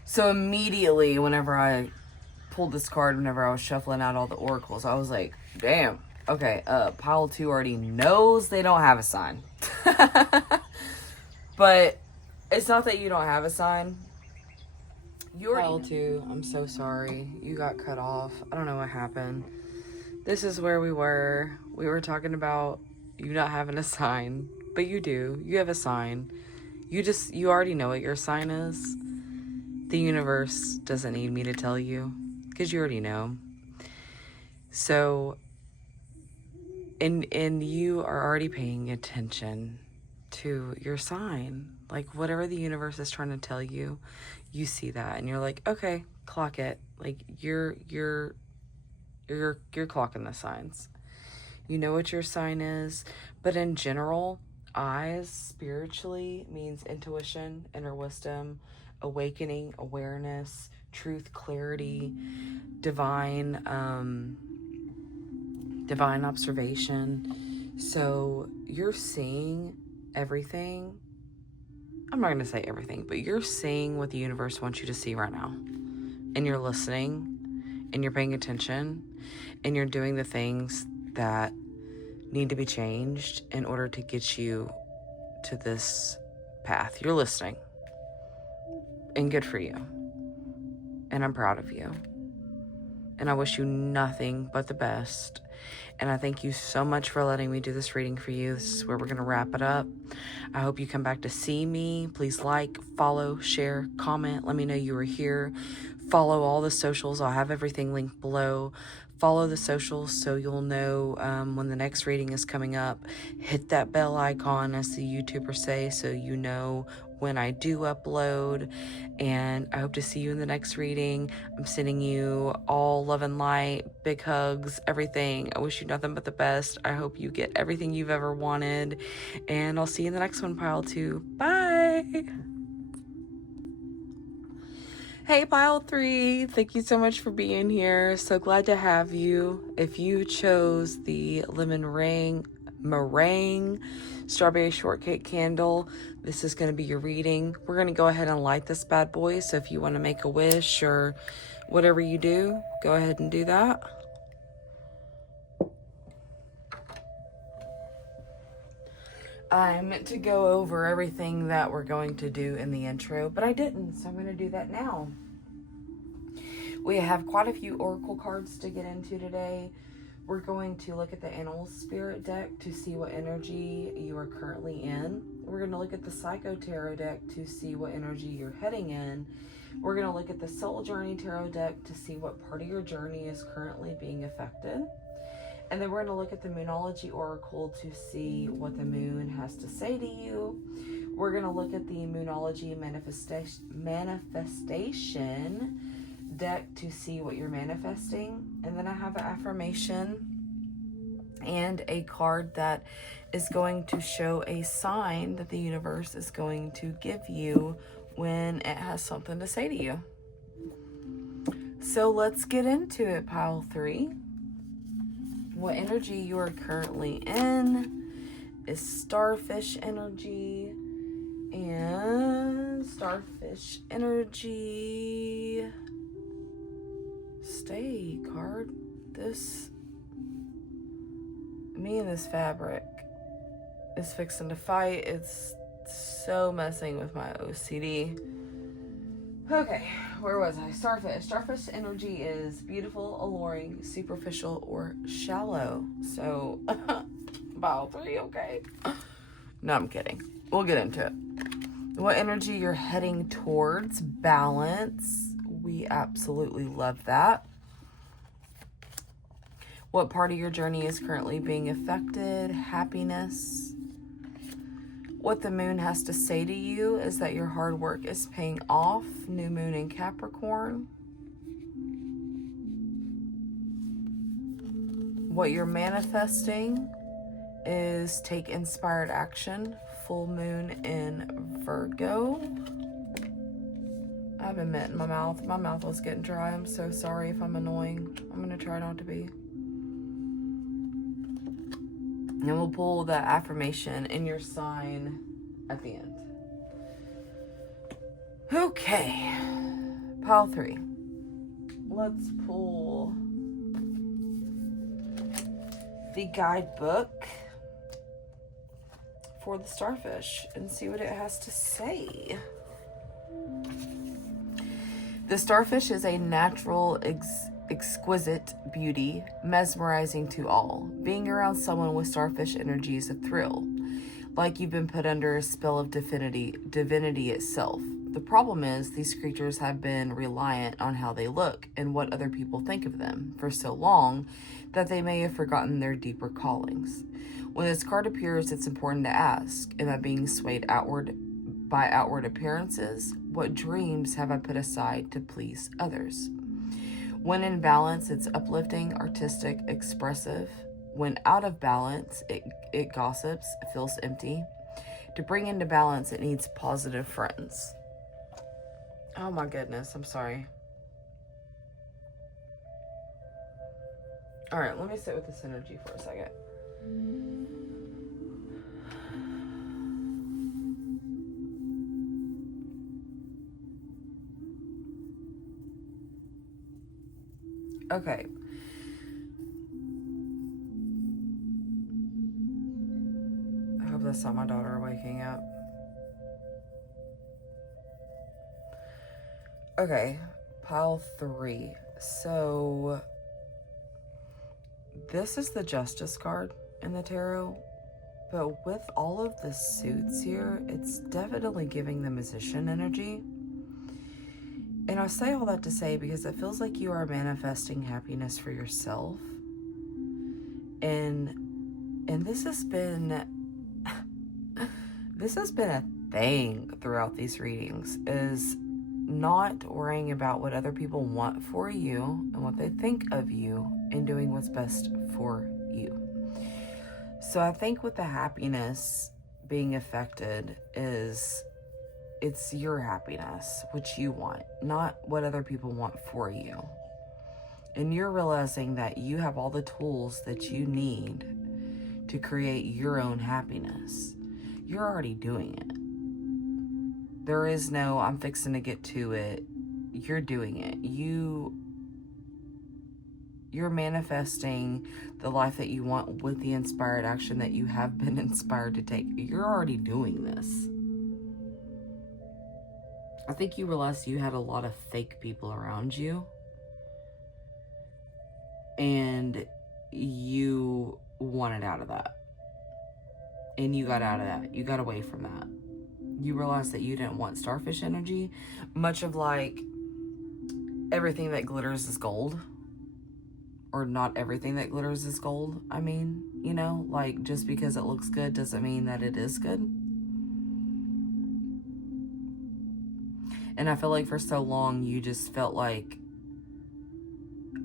So immediately, whenever I pulled this card, whenever I was shuffling out all the oracles, I was like, damn, okay, Pile 2 already knows they don't have a sign. But it's not that you don't have a sign. Pile 2, I'm so sorry. You got cut off. I don't know what happened. This is where we were. We were talking about you not having a sign. But you do. You have a sign. You already know what your sign is. The universe doesn't need me to tell you, because you already know. So, and you are already paying attention to your sign. Like, whatever the universe is trying to tell you, you see that and you're like, okay, clock it. Like, you're clocking the signs. You know what your sign is. But in general, eyes spiritually means intuition, inner wisdom, awakening, awareness, truth, clarity, divine observation. So you're seeing everything. I'm not going to say everything, but you're seeing what the universe wants you to see right now. And you're listening, and you're paying attention, and you're doing the things that need to be changed in order to get you to this path. You're listening. And good for you. And I'm proud of you. And I wish you nothing but the best. And I thank you so much for letting me do this reading for you. This is where we're going to wrap it up. I hope you come back to see me. Please like, follow, share, comment. Let me know you were here. Follow all the socials. I'll have everything linked below. Follow the socials so you'll know when the next reading is coming up. Hit that bell icon, as the YouTubers say, so you know when I do upload. And I hope to see you in the next reading. I'm sending you all love and light, big hugs, everything. I wish you nothing but the best. I hope you get everything you've ever wanted. And I'll see you in the next one, Pile 2. Bye! Hey, Pile 3, thank you so much for being here. So glad to have you. If you chose the lemon meringue strawberry shortcake candle, this is going to be your reading. We're going to go ahead and light this bad boy. So if you want to make a wish or whatever you do, go ahead and do that. I meant to go over everything that we're going to do in the intro, but I didn't, so I'm going to do that now. We have quite a few oracle cards to get into today. We're going to look at the Animal Spirit deck to see what energy you are currently in. We're going to look at the Psycho Tarot deck to see what energy you're heading in. We're going to look at the Soul Journey Tarot deck to see what part of your journey is currently being affected. And then we're going to look at the Moonology Oracle to see what the moon has to say to you. We're going to look at the Moonology Manifestation deck to see what you're manifesting. And then I have an affirmation and a card that is going to show a sign that the universe is going to give you when it has something to say to you. So let's get into it, Pile 3. What energy you are currently in is starfish energy. And starfish energy. Stay card. Me and this fabric is fixing to fight. It's so messing with my OCD. Okay, where was I? Starfish. Starfish energy is beautiful, alluring, superficial, or shallow. So, Pile 3, okay. No, I'm kidding. We'll get into it. What energy you're heading towards? Balance. We absolutely love that. What part of your journey is currently being affected? Happiness. What the moon has to say to you is that your hard work is paying off. New moon in Capricorn. What you're manifesting is take inspired action. Full moon in Virgo. I have a mint in my mouth. My mouth was getting dry. I'm so sorry if I'm annoying. I'm going to try not to be. And we'll pull the affirmation in your sign at the end. Okay. Pile 3. Let's pull the guidebook for the starfish and see what it has to say. The starfish is a natural, exquisite beauty, mesmerizing to all. Being around someone with starfish energy is a thrill, like you've been put under a spell of divinity itself. The problem is these creatures have been reliant on how they look and what other people think of them for so long that they may have forgotten their deeper callings. When this card appears, it's important to ask, am I being swayed outward by outward appearances? What dreams have I put aside to please others? When in balance, it's uplifting, artistic, expressive. When out of balance, it gossips, feels empty. To bring into balance, it needs positive friends. Oh my goodness, I'm sorry. All right, let me sit with this energy for a second. Okay. I hope that's not my daughter waking up. Okay, pile 3. So this is the Justice card in the tarot, but with all of the suits here, it's definitely giving the Magician energy. And I say all that to say because it feels like you are manifesting happiness for yourself. And this has been a thing throughout these readings, is not worrying about what other people want for you and what they think of you, and doing what's best for you. So I think with the happiness being affected is, it's your happiness, what you want, not what other people want for you. And you're realizing that you have all the tools that you need to create your own happiness. You're already doing it. There is no, I'm fixing to get to it. You're doing it. You're manifesting the life that you want with the inspired action that you have been inspired to take. You're already doing this. I think you realized you had a lot of fake people around you, and you wanted out of that. And you got out of that. You got away from that. You realized that you didn't want starfish energy, much of like everything that glitters is gold. Or not everything that glitters is gold. I mean, you know, like just because it looks good doesn't mean that it is good. And I feel like for so long you just felt like,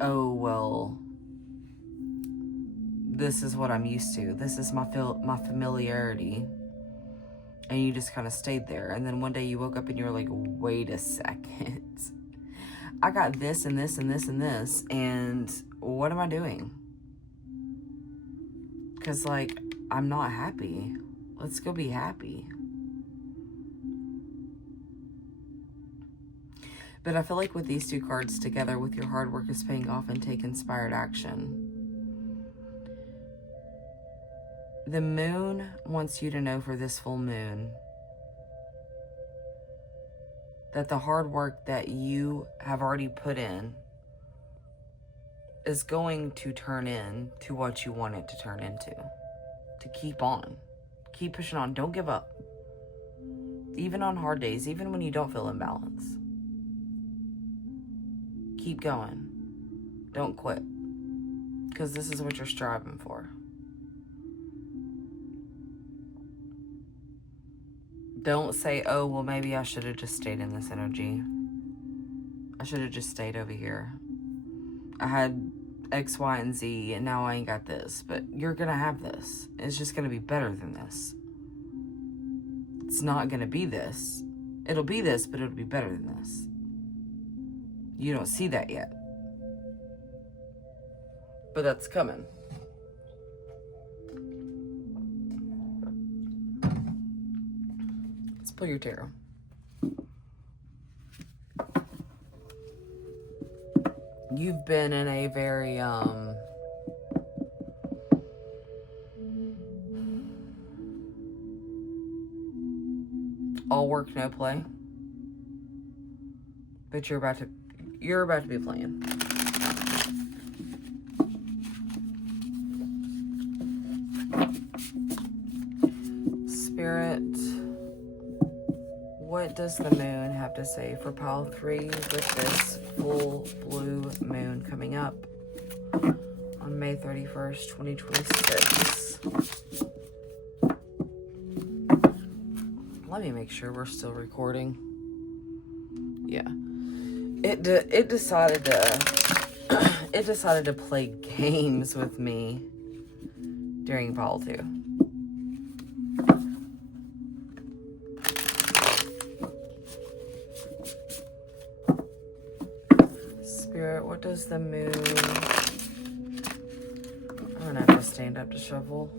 oh, well, this is what I'm used to. This is my familiarity. And you just kind of stayed there. And then one day you woke up and you were like, wait a second. I got this and this and this and this. And what am I doing? Because, like, I'm not happy. Let's go be happy. But I feel like with these two cards together, with your hard work is paying off and take inspired action. The moon wants you to know for this full moon that the hard work that you have already put in is going to turn into what you want it to turn into. To keep on. Keep pushing on. Don't give up. Even on hard days, even when you don't feel in balance. Keep going. Don't quit. Because this is what you're striving for. Don't say, oh, well, maybe I should have just stayed in this energy. I should have just stayed over here. I had X, Y, and Z, and now I ain't got this. But you're going to have this. It's just going to be better than this. It's not going to be this. It'll be this, but it'll be better than this. You don't see that yet. But that's coming. Let's pull your tarot. You've been in a very, all work, no play. But you're about to be playing. Spirit, what does the moon have to say for pile 3 with this full blue moon coming up on on May 31st, 2026. Let me make sure we're still recording. Yeah. It decided to play games with me during pile 2. Spirit, what does the moon... I'm gonna have to stand up to shuffle.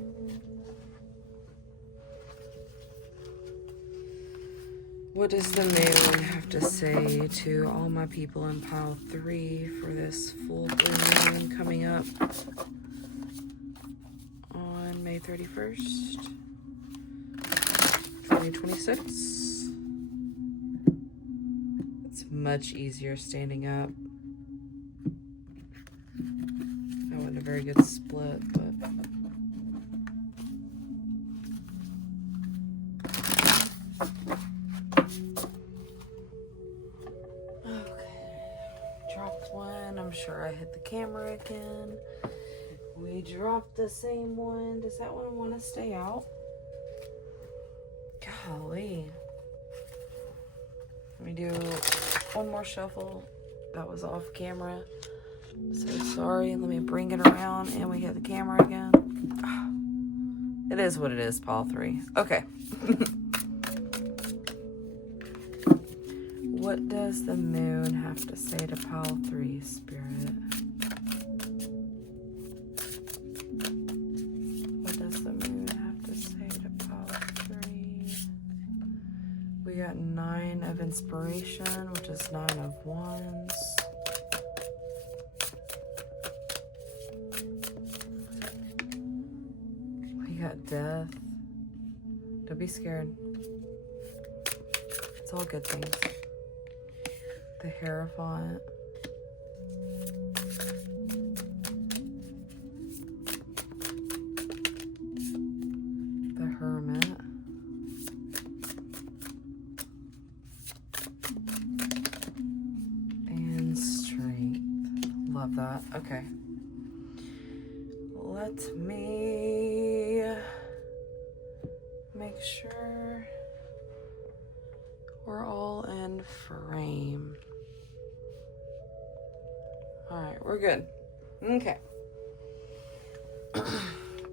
What does the moon have to say to all my people in pile 3 for this full moon coming up on May 31st, 2026? It's much easier standing up. That wasn't a very good split, but... I'm sure I hit the camera again. We dropped the same one. Does that one want to stay out? Golly. Let me do one more shuffle. That was off camera. So sorry. Let me bring it around and we hit the camera again. It is what it is, pile 3. Okay. What does the moon have to say to pile 3, Spirit? What does the moon have to say to pile 3? We got 9 of inspiration, which is 9 of wands. We got death. Don't be scared. It's all good things. The Hierophant. The Hermit. And Strength. Love that. Okay. Let me make sure we're all in frame. Alright, we're good. Okay.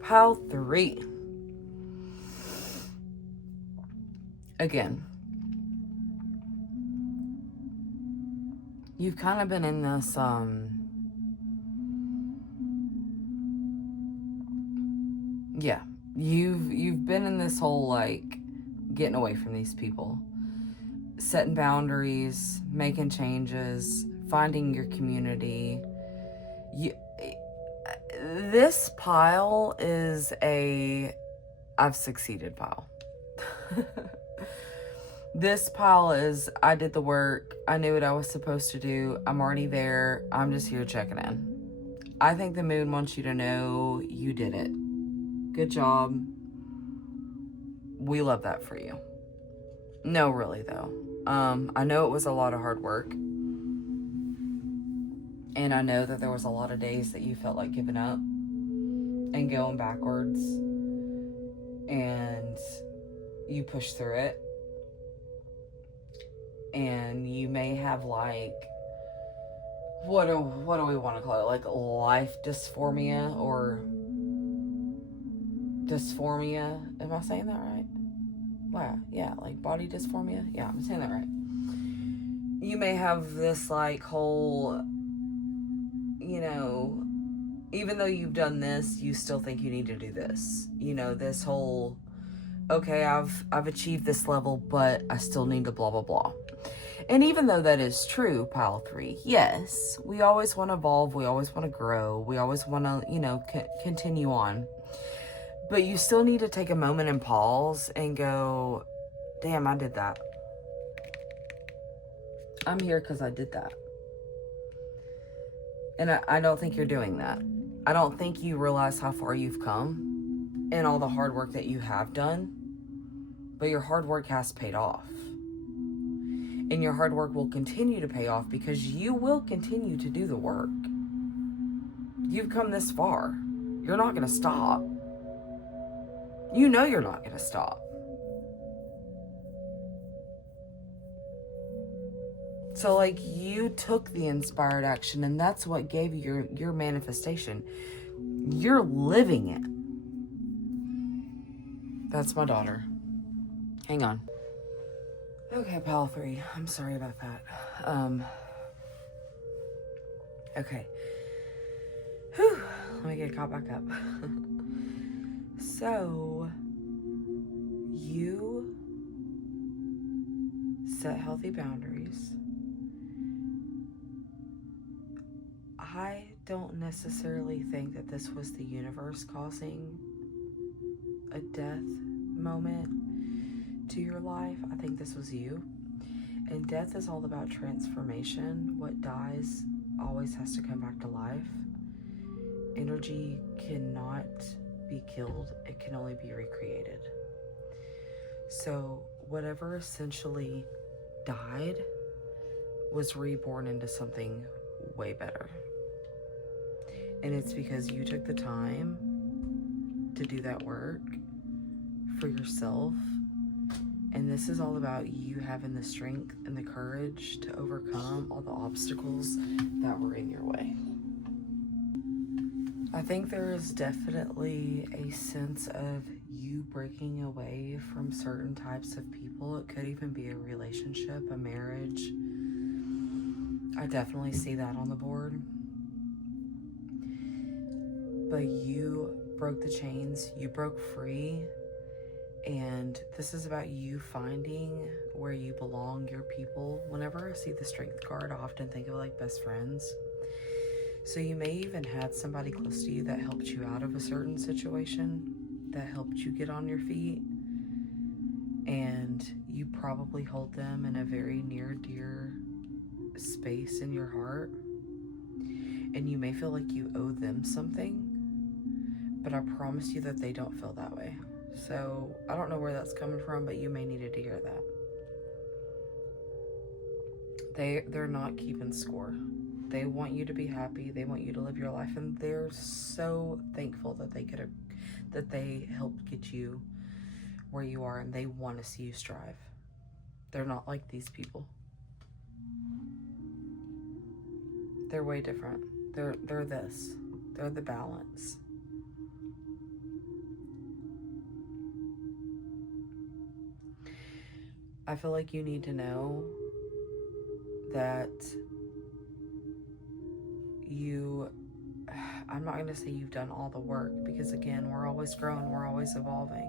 Pile 3. Again. You've kind of been in this, yeah. You've been in this whole, like, getting away from these people. Setting boundaries, making changes, finding your community. This pile is a I've succeeded pile. This pile is I did the work. I knew what I was supposed to do. I'm already there. I'm just here checking in. I think the moon wants you to know you did it. Good job. We love that for you. No, really though. I know it was a lot of hard work. And I know that there was a lot of days that you felt like giving up and going backwards. And you pushed through it. And you may have like, what do we want to call it? Like life dysphoria or dysphoria. Am I saying that right? Wow, yeah, like body dysphoria. Yeah, I'm saying that right. You may have this like whole, you know, even though you've done this, you still think you need to do this. You know, this whole, okay, I've achieved this level, but I still need to blah, blah, blah. And even though that is true, pile 3, yes, we always want to evolve. We always want to grow. We always want to, you know, continue on. But you still need to take a moment and pause and go, damn, I did that. I'm here because I did that. And I don't think you're doing that. I don't think you realize how far you've come and all the hard work that you have done. But your hard work has paid off. And your hard work will continue to pay off because you will continue to do the work. You've come this far. You're not going to stop. You know you're not going to stop. So, like, you took the inspired action, and that's what gave you your manifestation. You're living it. That's my daughter. Hang on. Okay, pile 3. I'm sorry about that. Okay. Whew. Let me get caught back up. So, you set healthy boundaries. I don't necessarily think that this was the universe causing a death moment to your life. I think this was you. And death is all about transformation. What dies always has to come back to life. Energy cannot be killed. It can only be recreated. So whatever essentially died was reborn into something way better. And it's because you took the time to do that work for yourself. And this is all about you having the strength and the courage to overcome all the obstacles that were in your way. I think there is definitely a sense of you breaking away from certain types of people. It could even be a relationship, a marriage. I definitely see that on the board. But you broke the chains, you broke free, and this is about you finding where you belong, your people. Whenever I see the strength card, I often think of like best friends. So you may even had somebody close to you that helped you out of a certain situation, that helped you get on your feet, and you probably hold them in a very near dear space in your heart, and you may feel like you owe them something, but I promise you that they don't feel that way. So I don't know where that's coming from, but you may need to hear that. They're not keeping score. They want you to be happy. They want you to live your life, and they're so thankful that they helped get you where you are, and they want to see you strive. They're not like these people. They're way different. They're this. They're the balance. I feel like you need to know that I'm not going to say you've done all the work, because again, we're always growing, we're always evolving,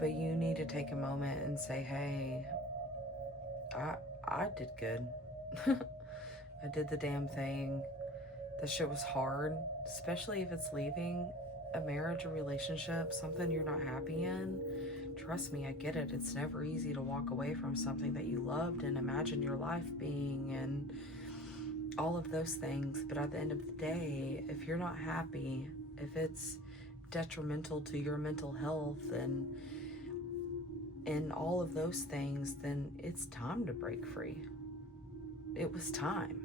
but you need to take a moment and say, hey, I did good. I did the damn thing. That shit was hard, especially if it's leaving a marriage, a relationship, something you're not happy in. Trust me, I get it. It's never easy to walk away from something that you loved and imagined your life being, and all of those things. But at the end of the day, if you're not happy, if it's detrimental to your mental health and all of those things, then it's time to break free. It was time.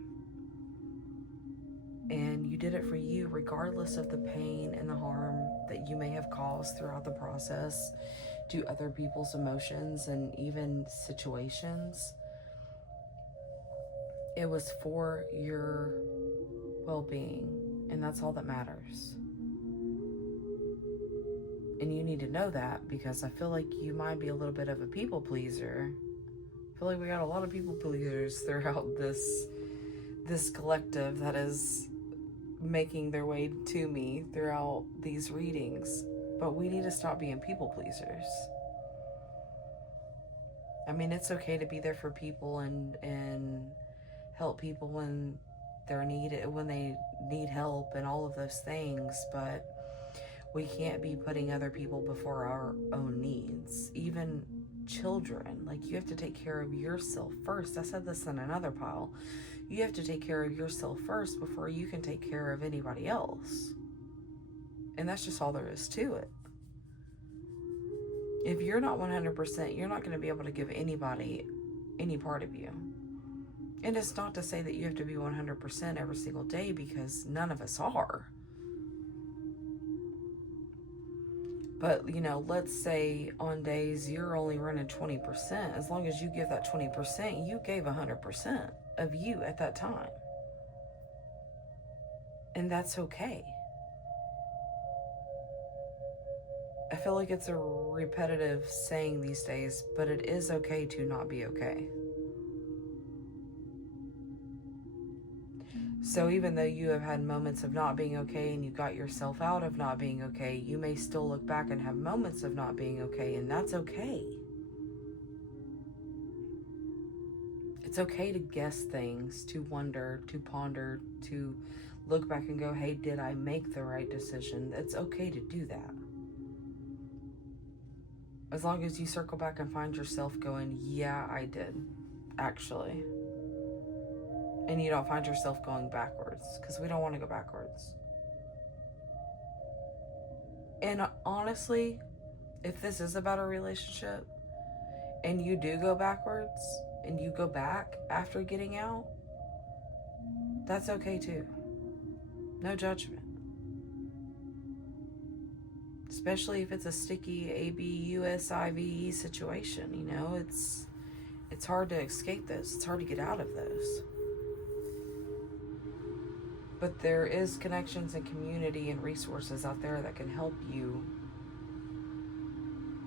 And you did it for you, regardless of the pain and the harm that you may have caused throughout the process to other people's emotions and even situations. It was for your well-being, and that's all that matters. And you need to know that, because I feel like you might be a little bit of a people pleaser. I feel like we got a lot of people pleasers throughout this collective that is making their way to me throughout these readings. But we need to stop being people pleasers. I mean, it's okay to be there for people and help people when they need help and all of those things, but we can't be putting other people before our own needs. Even children, like, you have to take care of yourself first. I said this in another pile. You have to take care of yourself first before you can take care of anybody else. And that's just all there is to it. If you're not 100%, you're not going to be able to give anybody any part of you. And it's not to say that you have to be 100% every single day, because none of us are. But, let's say on days you're only running 20%. As long as you give that 20%, you gave 100% of you at that time. And that's okay. I feel like it's a repetitive saying these days, but it is okay to not be okay. So even though you have had moments of not being okay and you got yourself out of not being okay, you may still look back and have moments of not being okay, and that's okay. It's okay to guess things, to wonder, to ponder, to look back and go, hey, did I make the right decision? It's okay to do that. As long as you circle back and find yourself going, yeah, I did, actually. And you don't find yourself going backwards, because we don't want to go backwards. And honestly, if this is about a relationship and you do go backwards and you go back after getting out, that's okay too. No judgment. Especially if it's a sticky ABUSIVE situation, it's hard to escape this. It's hard to get out of this. But there is connections and community and resources out there that can help you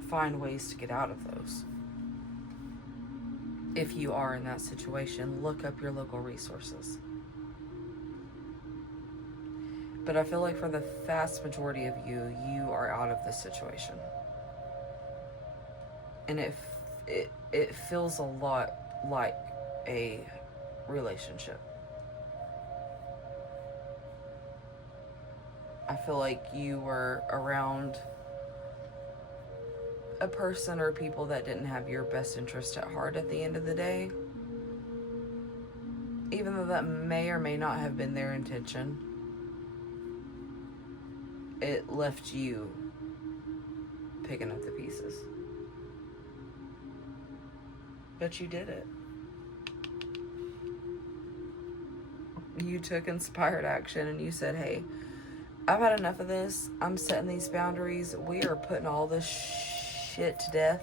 find ways to get out of those. If you are in that situation, look up your local resources. But I feel like for the vast majority of you, you are out of this situation. And it feels a lot like a relationship. I feel like you were around a person or people that didn't have your best interest at heart at the end of the day. Even though that may or may not have been their intention, it left you picking up the pieces. But you did it. You took inspired action and you said, hey, I've had enough of this. I'm setting these boundaries. We are putting all this shit to death.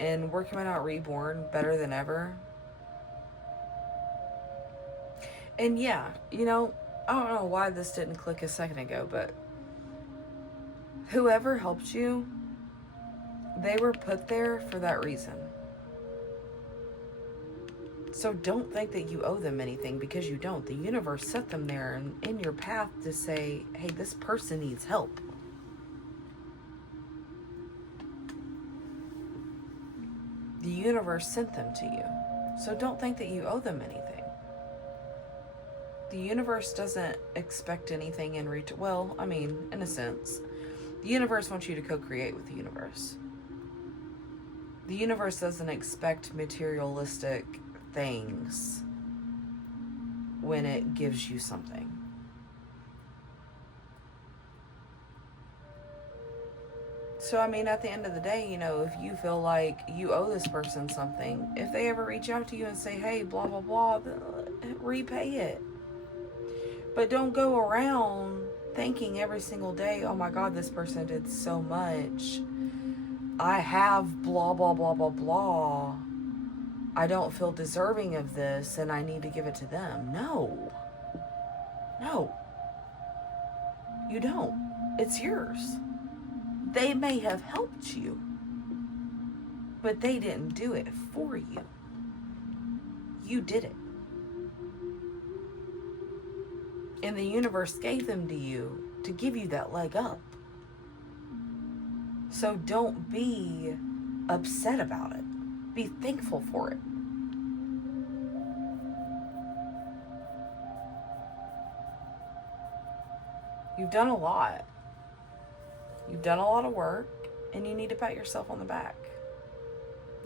And we're coming out reborn better than ever. And yeah, I don't know why this didn't click a second ago, but whoever helped you, they were put there for that reason. So don't think that you owe them anything, because you don't. The universe set them there and in your path to say, hey, this person needs help. The universe sent them to you. So don't think that you owe them anything. The universe doesn't expect anything in return. Well, in a sense, the universe wants you to co-create with the universe. The universe doesn't expect materialistic things when it gives you something. So, at the end of the day, if you feel like you owe this person something, if they ever reach out to you and say, hey, blah, blah, blah, repay it. But don't go around thinking every single day, oh my God, this person did so much. I have blah, blah, blah, blah, blah. I don't feel deserving of this and I need to give it to them. No, you don't. It's yours. They may have helped you, but they didn't do it for you. You did it. And the universe gave them to you to give you that leg up. So don't be upset about it. Be thankful for it. You've done a lot. You've done a lot of work, and you need to pat yourself on the back.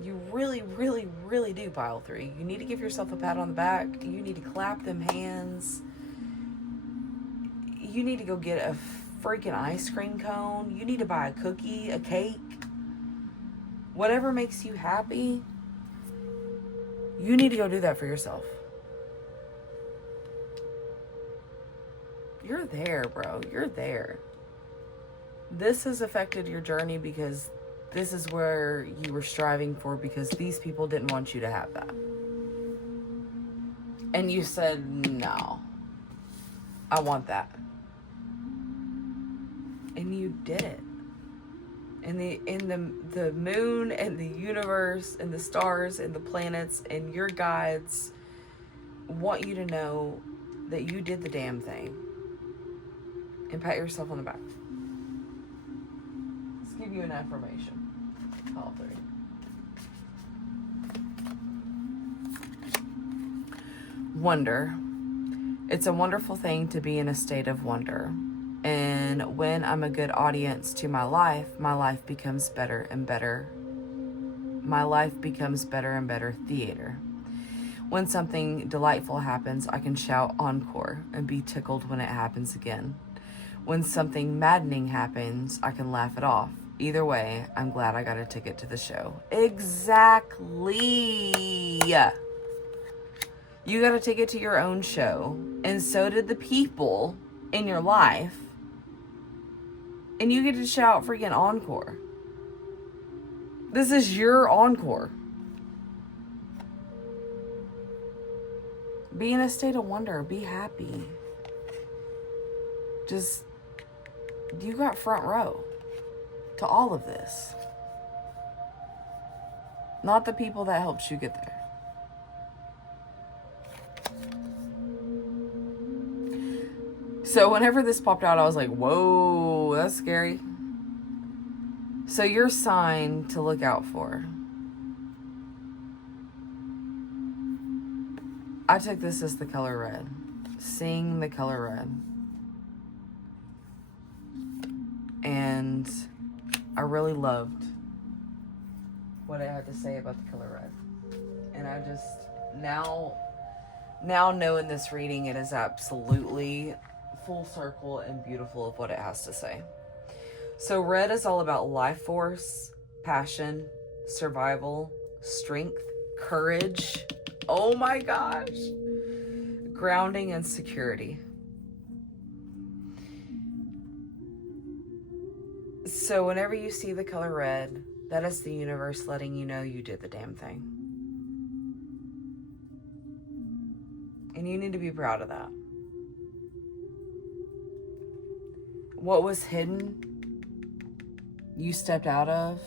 You really, really, really do, pile 3. You need to give yourself a pat on the back. You need to clap them hands. You need to go get a freaking ice cream cone. You need to buy a cookie, a cake. Whatever makes you happy. You need to go do that for yourself. You're there, bro. You're there. This has affected your journey because this is where you were striving for, because these people didn't want you to have that. And you said, no, I want that. And you did it. And the moon and the universe and the stars and the planets and your guides want you to know that you did the damn thing. And pat yourself on the back. Let's give you an affirmation. All three. Wonder. It's a wonderful thing to be in a state of wonder. And when I'm a good audience to my life becomes better and better. My life becomes better and better theater. When something delightful happens, I can shout encore and be tickled when it happens again. When something maddening happens, I can laugh it off. Either way, I'm glad I got a ticket to the show. Exactly. You got a ticket to your own show, and so did the people in your life. And you get to shout freaking encore. This is your encore. Be in a state of wonder. Be happy. Just, you got front row to all of this. Not the people that helped you get there. So whenever this popped out, I was like, whoa, that's scary. So your sign to look out for. I took this as the color red. Seeing the color red. And I really loved what it had to say about the color red. And I just, now knowing this reading, it is absolutely full circle and beautiful of what it has to say. So red is all about life force, passion, survival, strength, courage. Oh my gosh. Grounding and security. So whenever you see the color red, that is the universe letting you know you did the damn thing. And you need to be proud of that. What was hidden, you stepped out of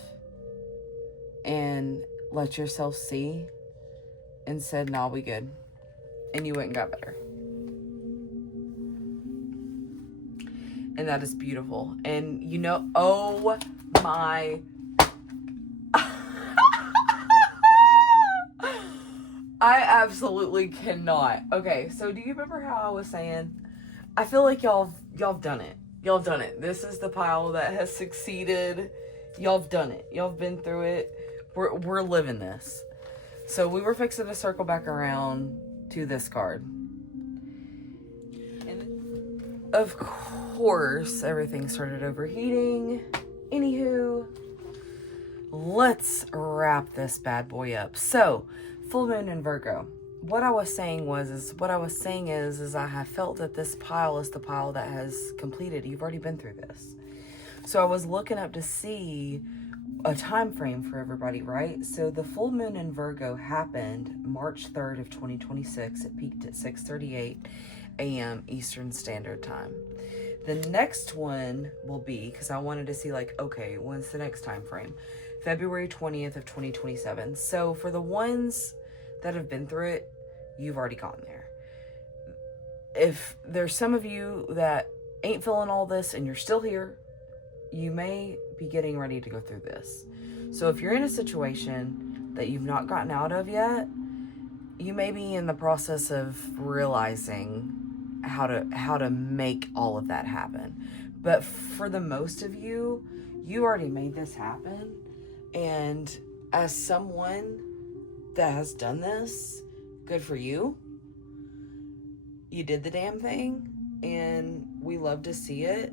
and let yourself see and said, nah, we good. And you went and got better. And that is beautiful. And you know, oh my. I absolutely cannot. Okay, so do you remember how I was saying, I feel like y'all have done it. Y'all have done it. This is the pile that has succeeded. Y'all have done it. Y'all have been through it. We're living this. So we were fixing to circle back around to this card. And of course, everything started overheating. Anywho, let's wrap this bad boy up. So, full moon in Virgo. What I was saying is I have felt that this pile is the pile that has completed. You've already been through this. So I was looking up to see a time frame for everybody, right? So the full moon in Virgo happened March 3rd of 2026. It peaked at 6:38 a.m. Eastern Standard Time. The next one will be, because I wanted to see like, okay, when's the next time frame? February 20th of 2027. So for the ones that have been through it, you've already gotten there. If there's some of you that ain't feeling all this and you're still here, you may be getting ready to go through this. So if you're in a situation that you've not gotten out of yet, you may be in the process of realizing how to make all of that happen. But for the most of you, you already made this happen. And as someone that has done this, good for you. You did the damn thing, and we love to see it.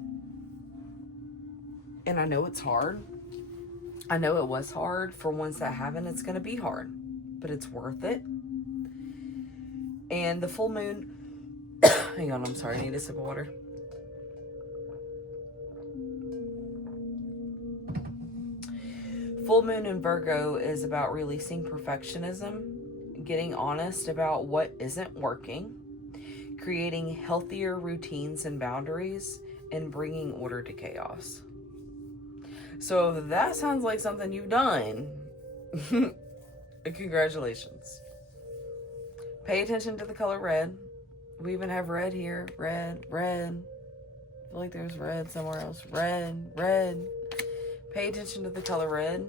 And I know it's hard. I know it was hard. For ones that haven't, it's going to be hard, but it's worth it. And the full moon, hang on, I'm sorry, I need a sip of water. Full moon in Virgo is about releasing perfectionism, getting honest about what isn't working, creating healthier routines and boundaries, and bringing order to chaos. So if that sounds like something you've done, congratulations. Pay attention to the color red. We even have red here. Red, red. I feel like there's red somewhere else. Red, red. Pay attention to the color red.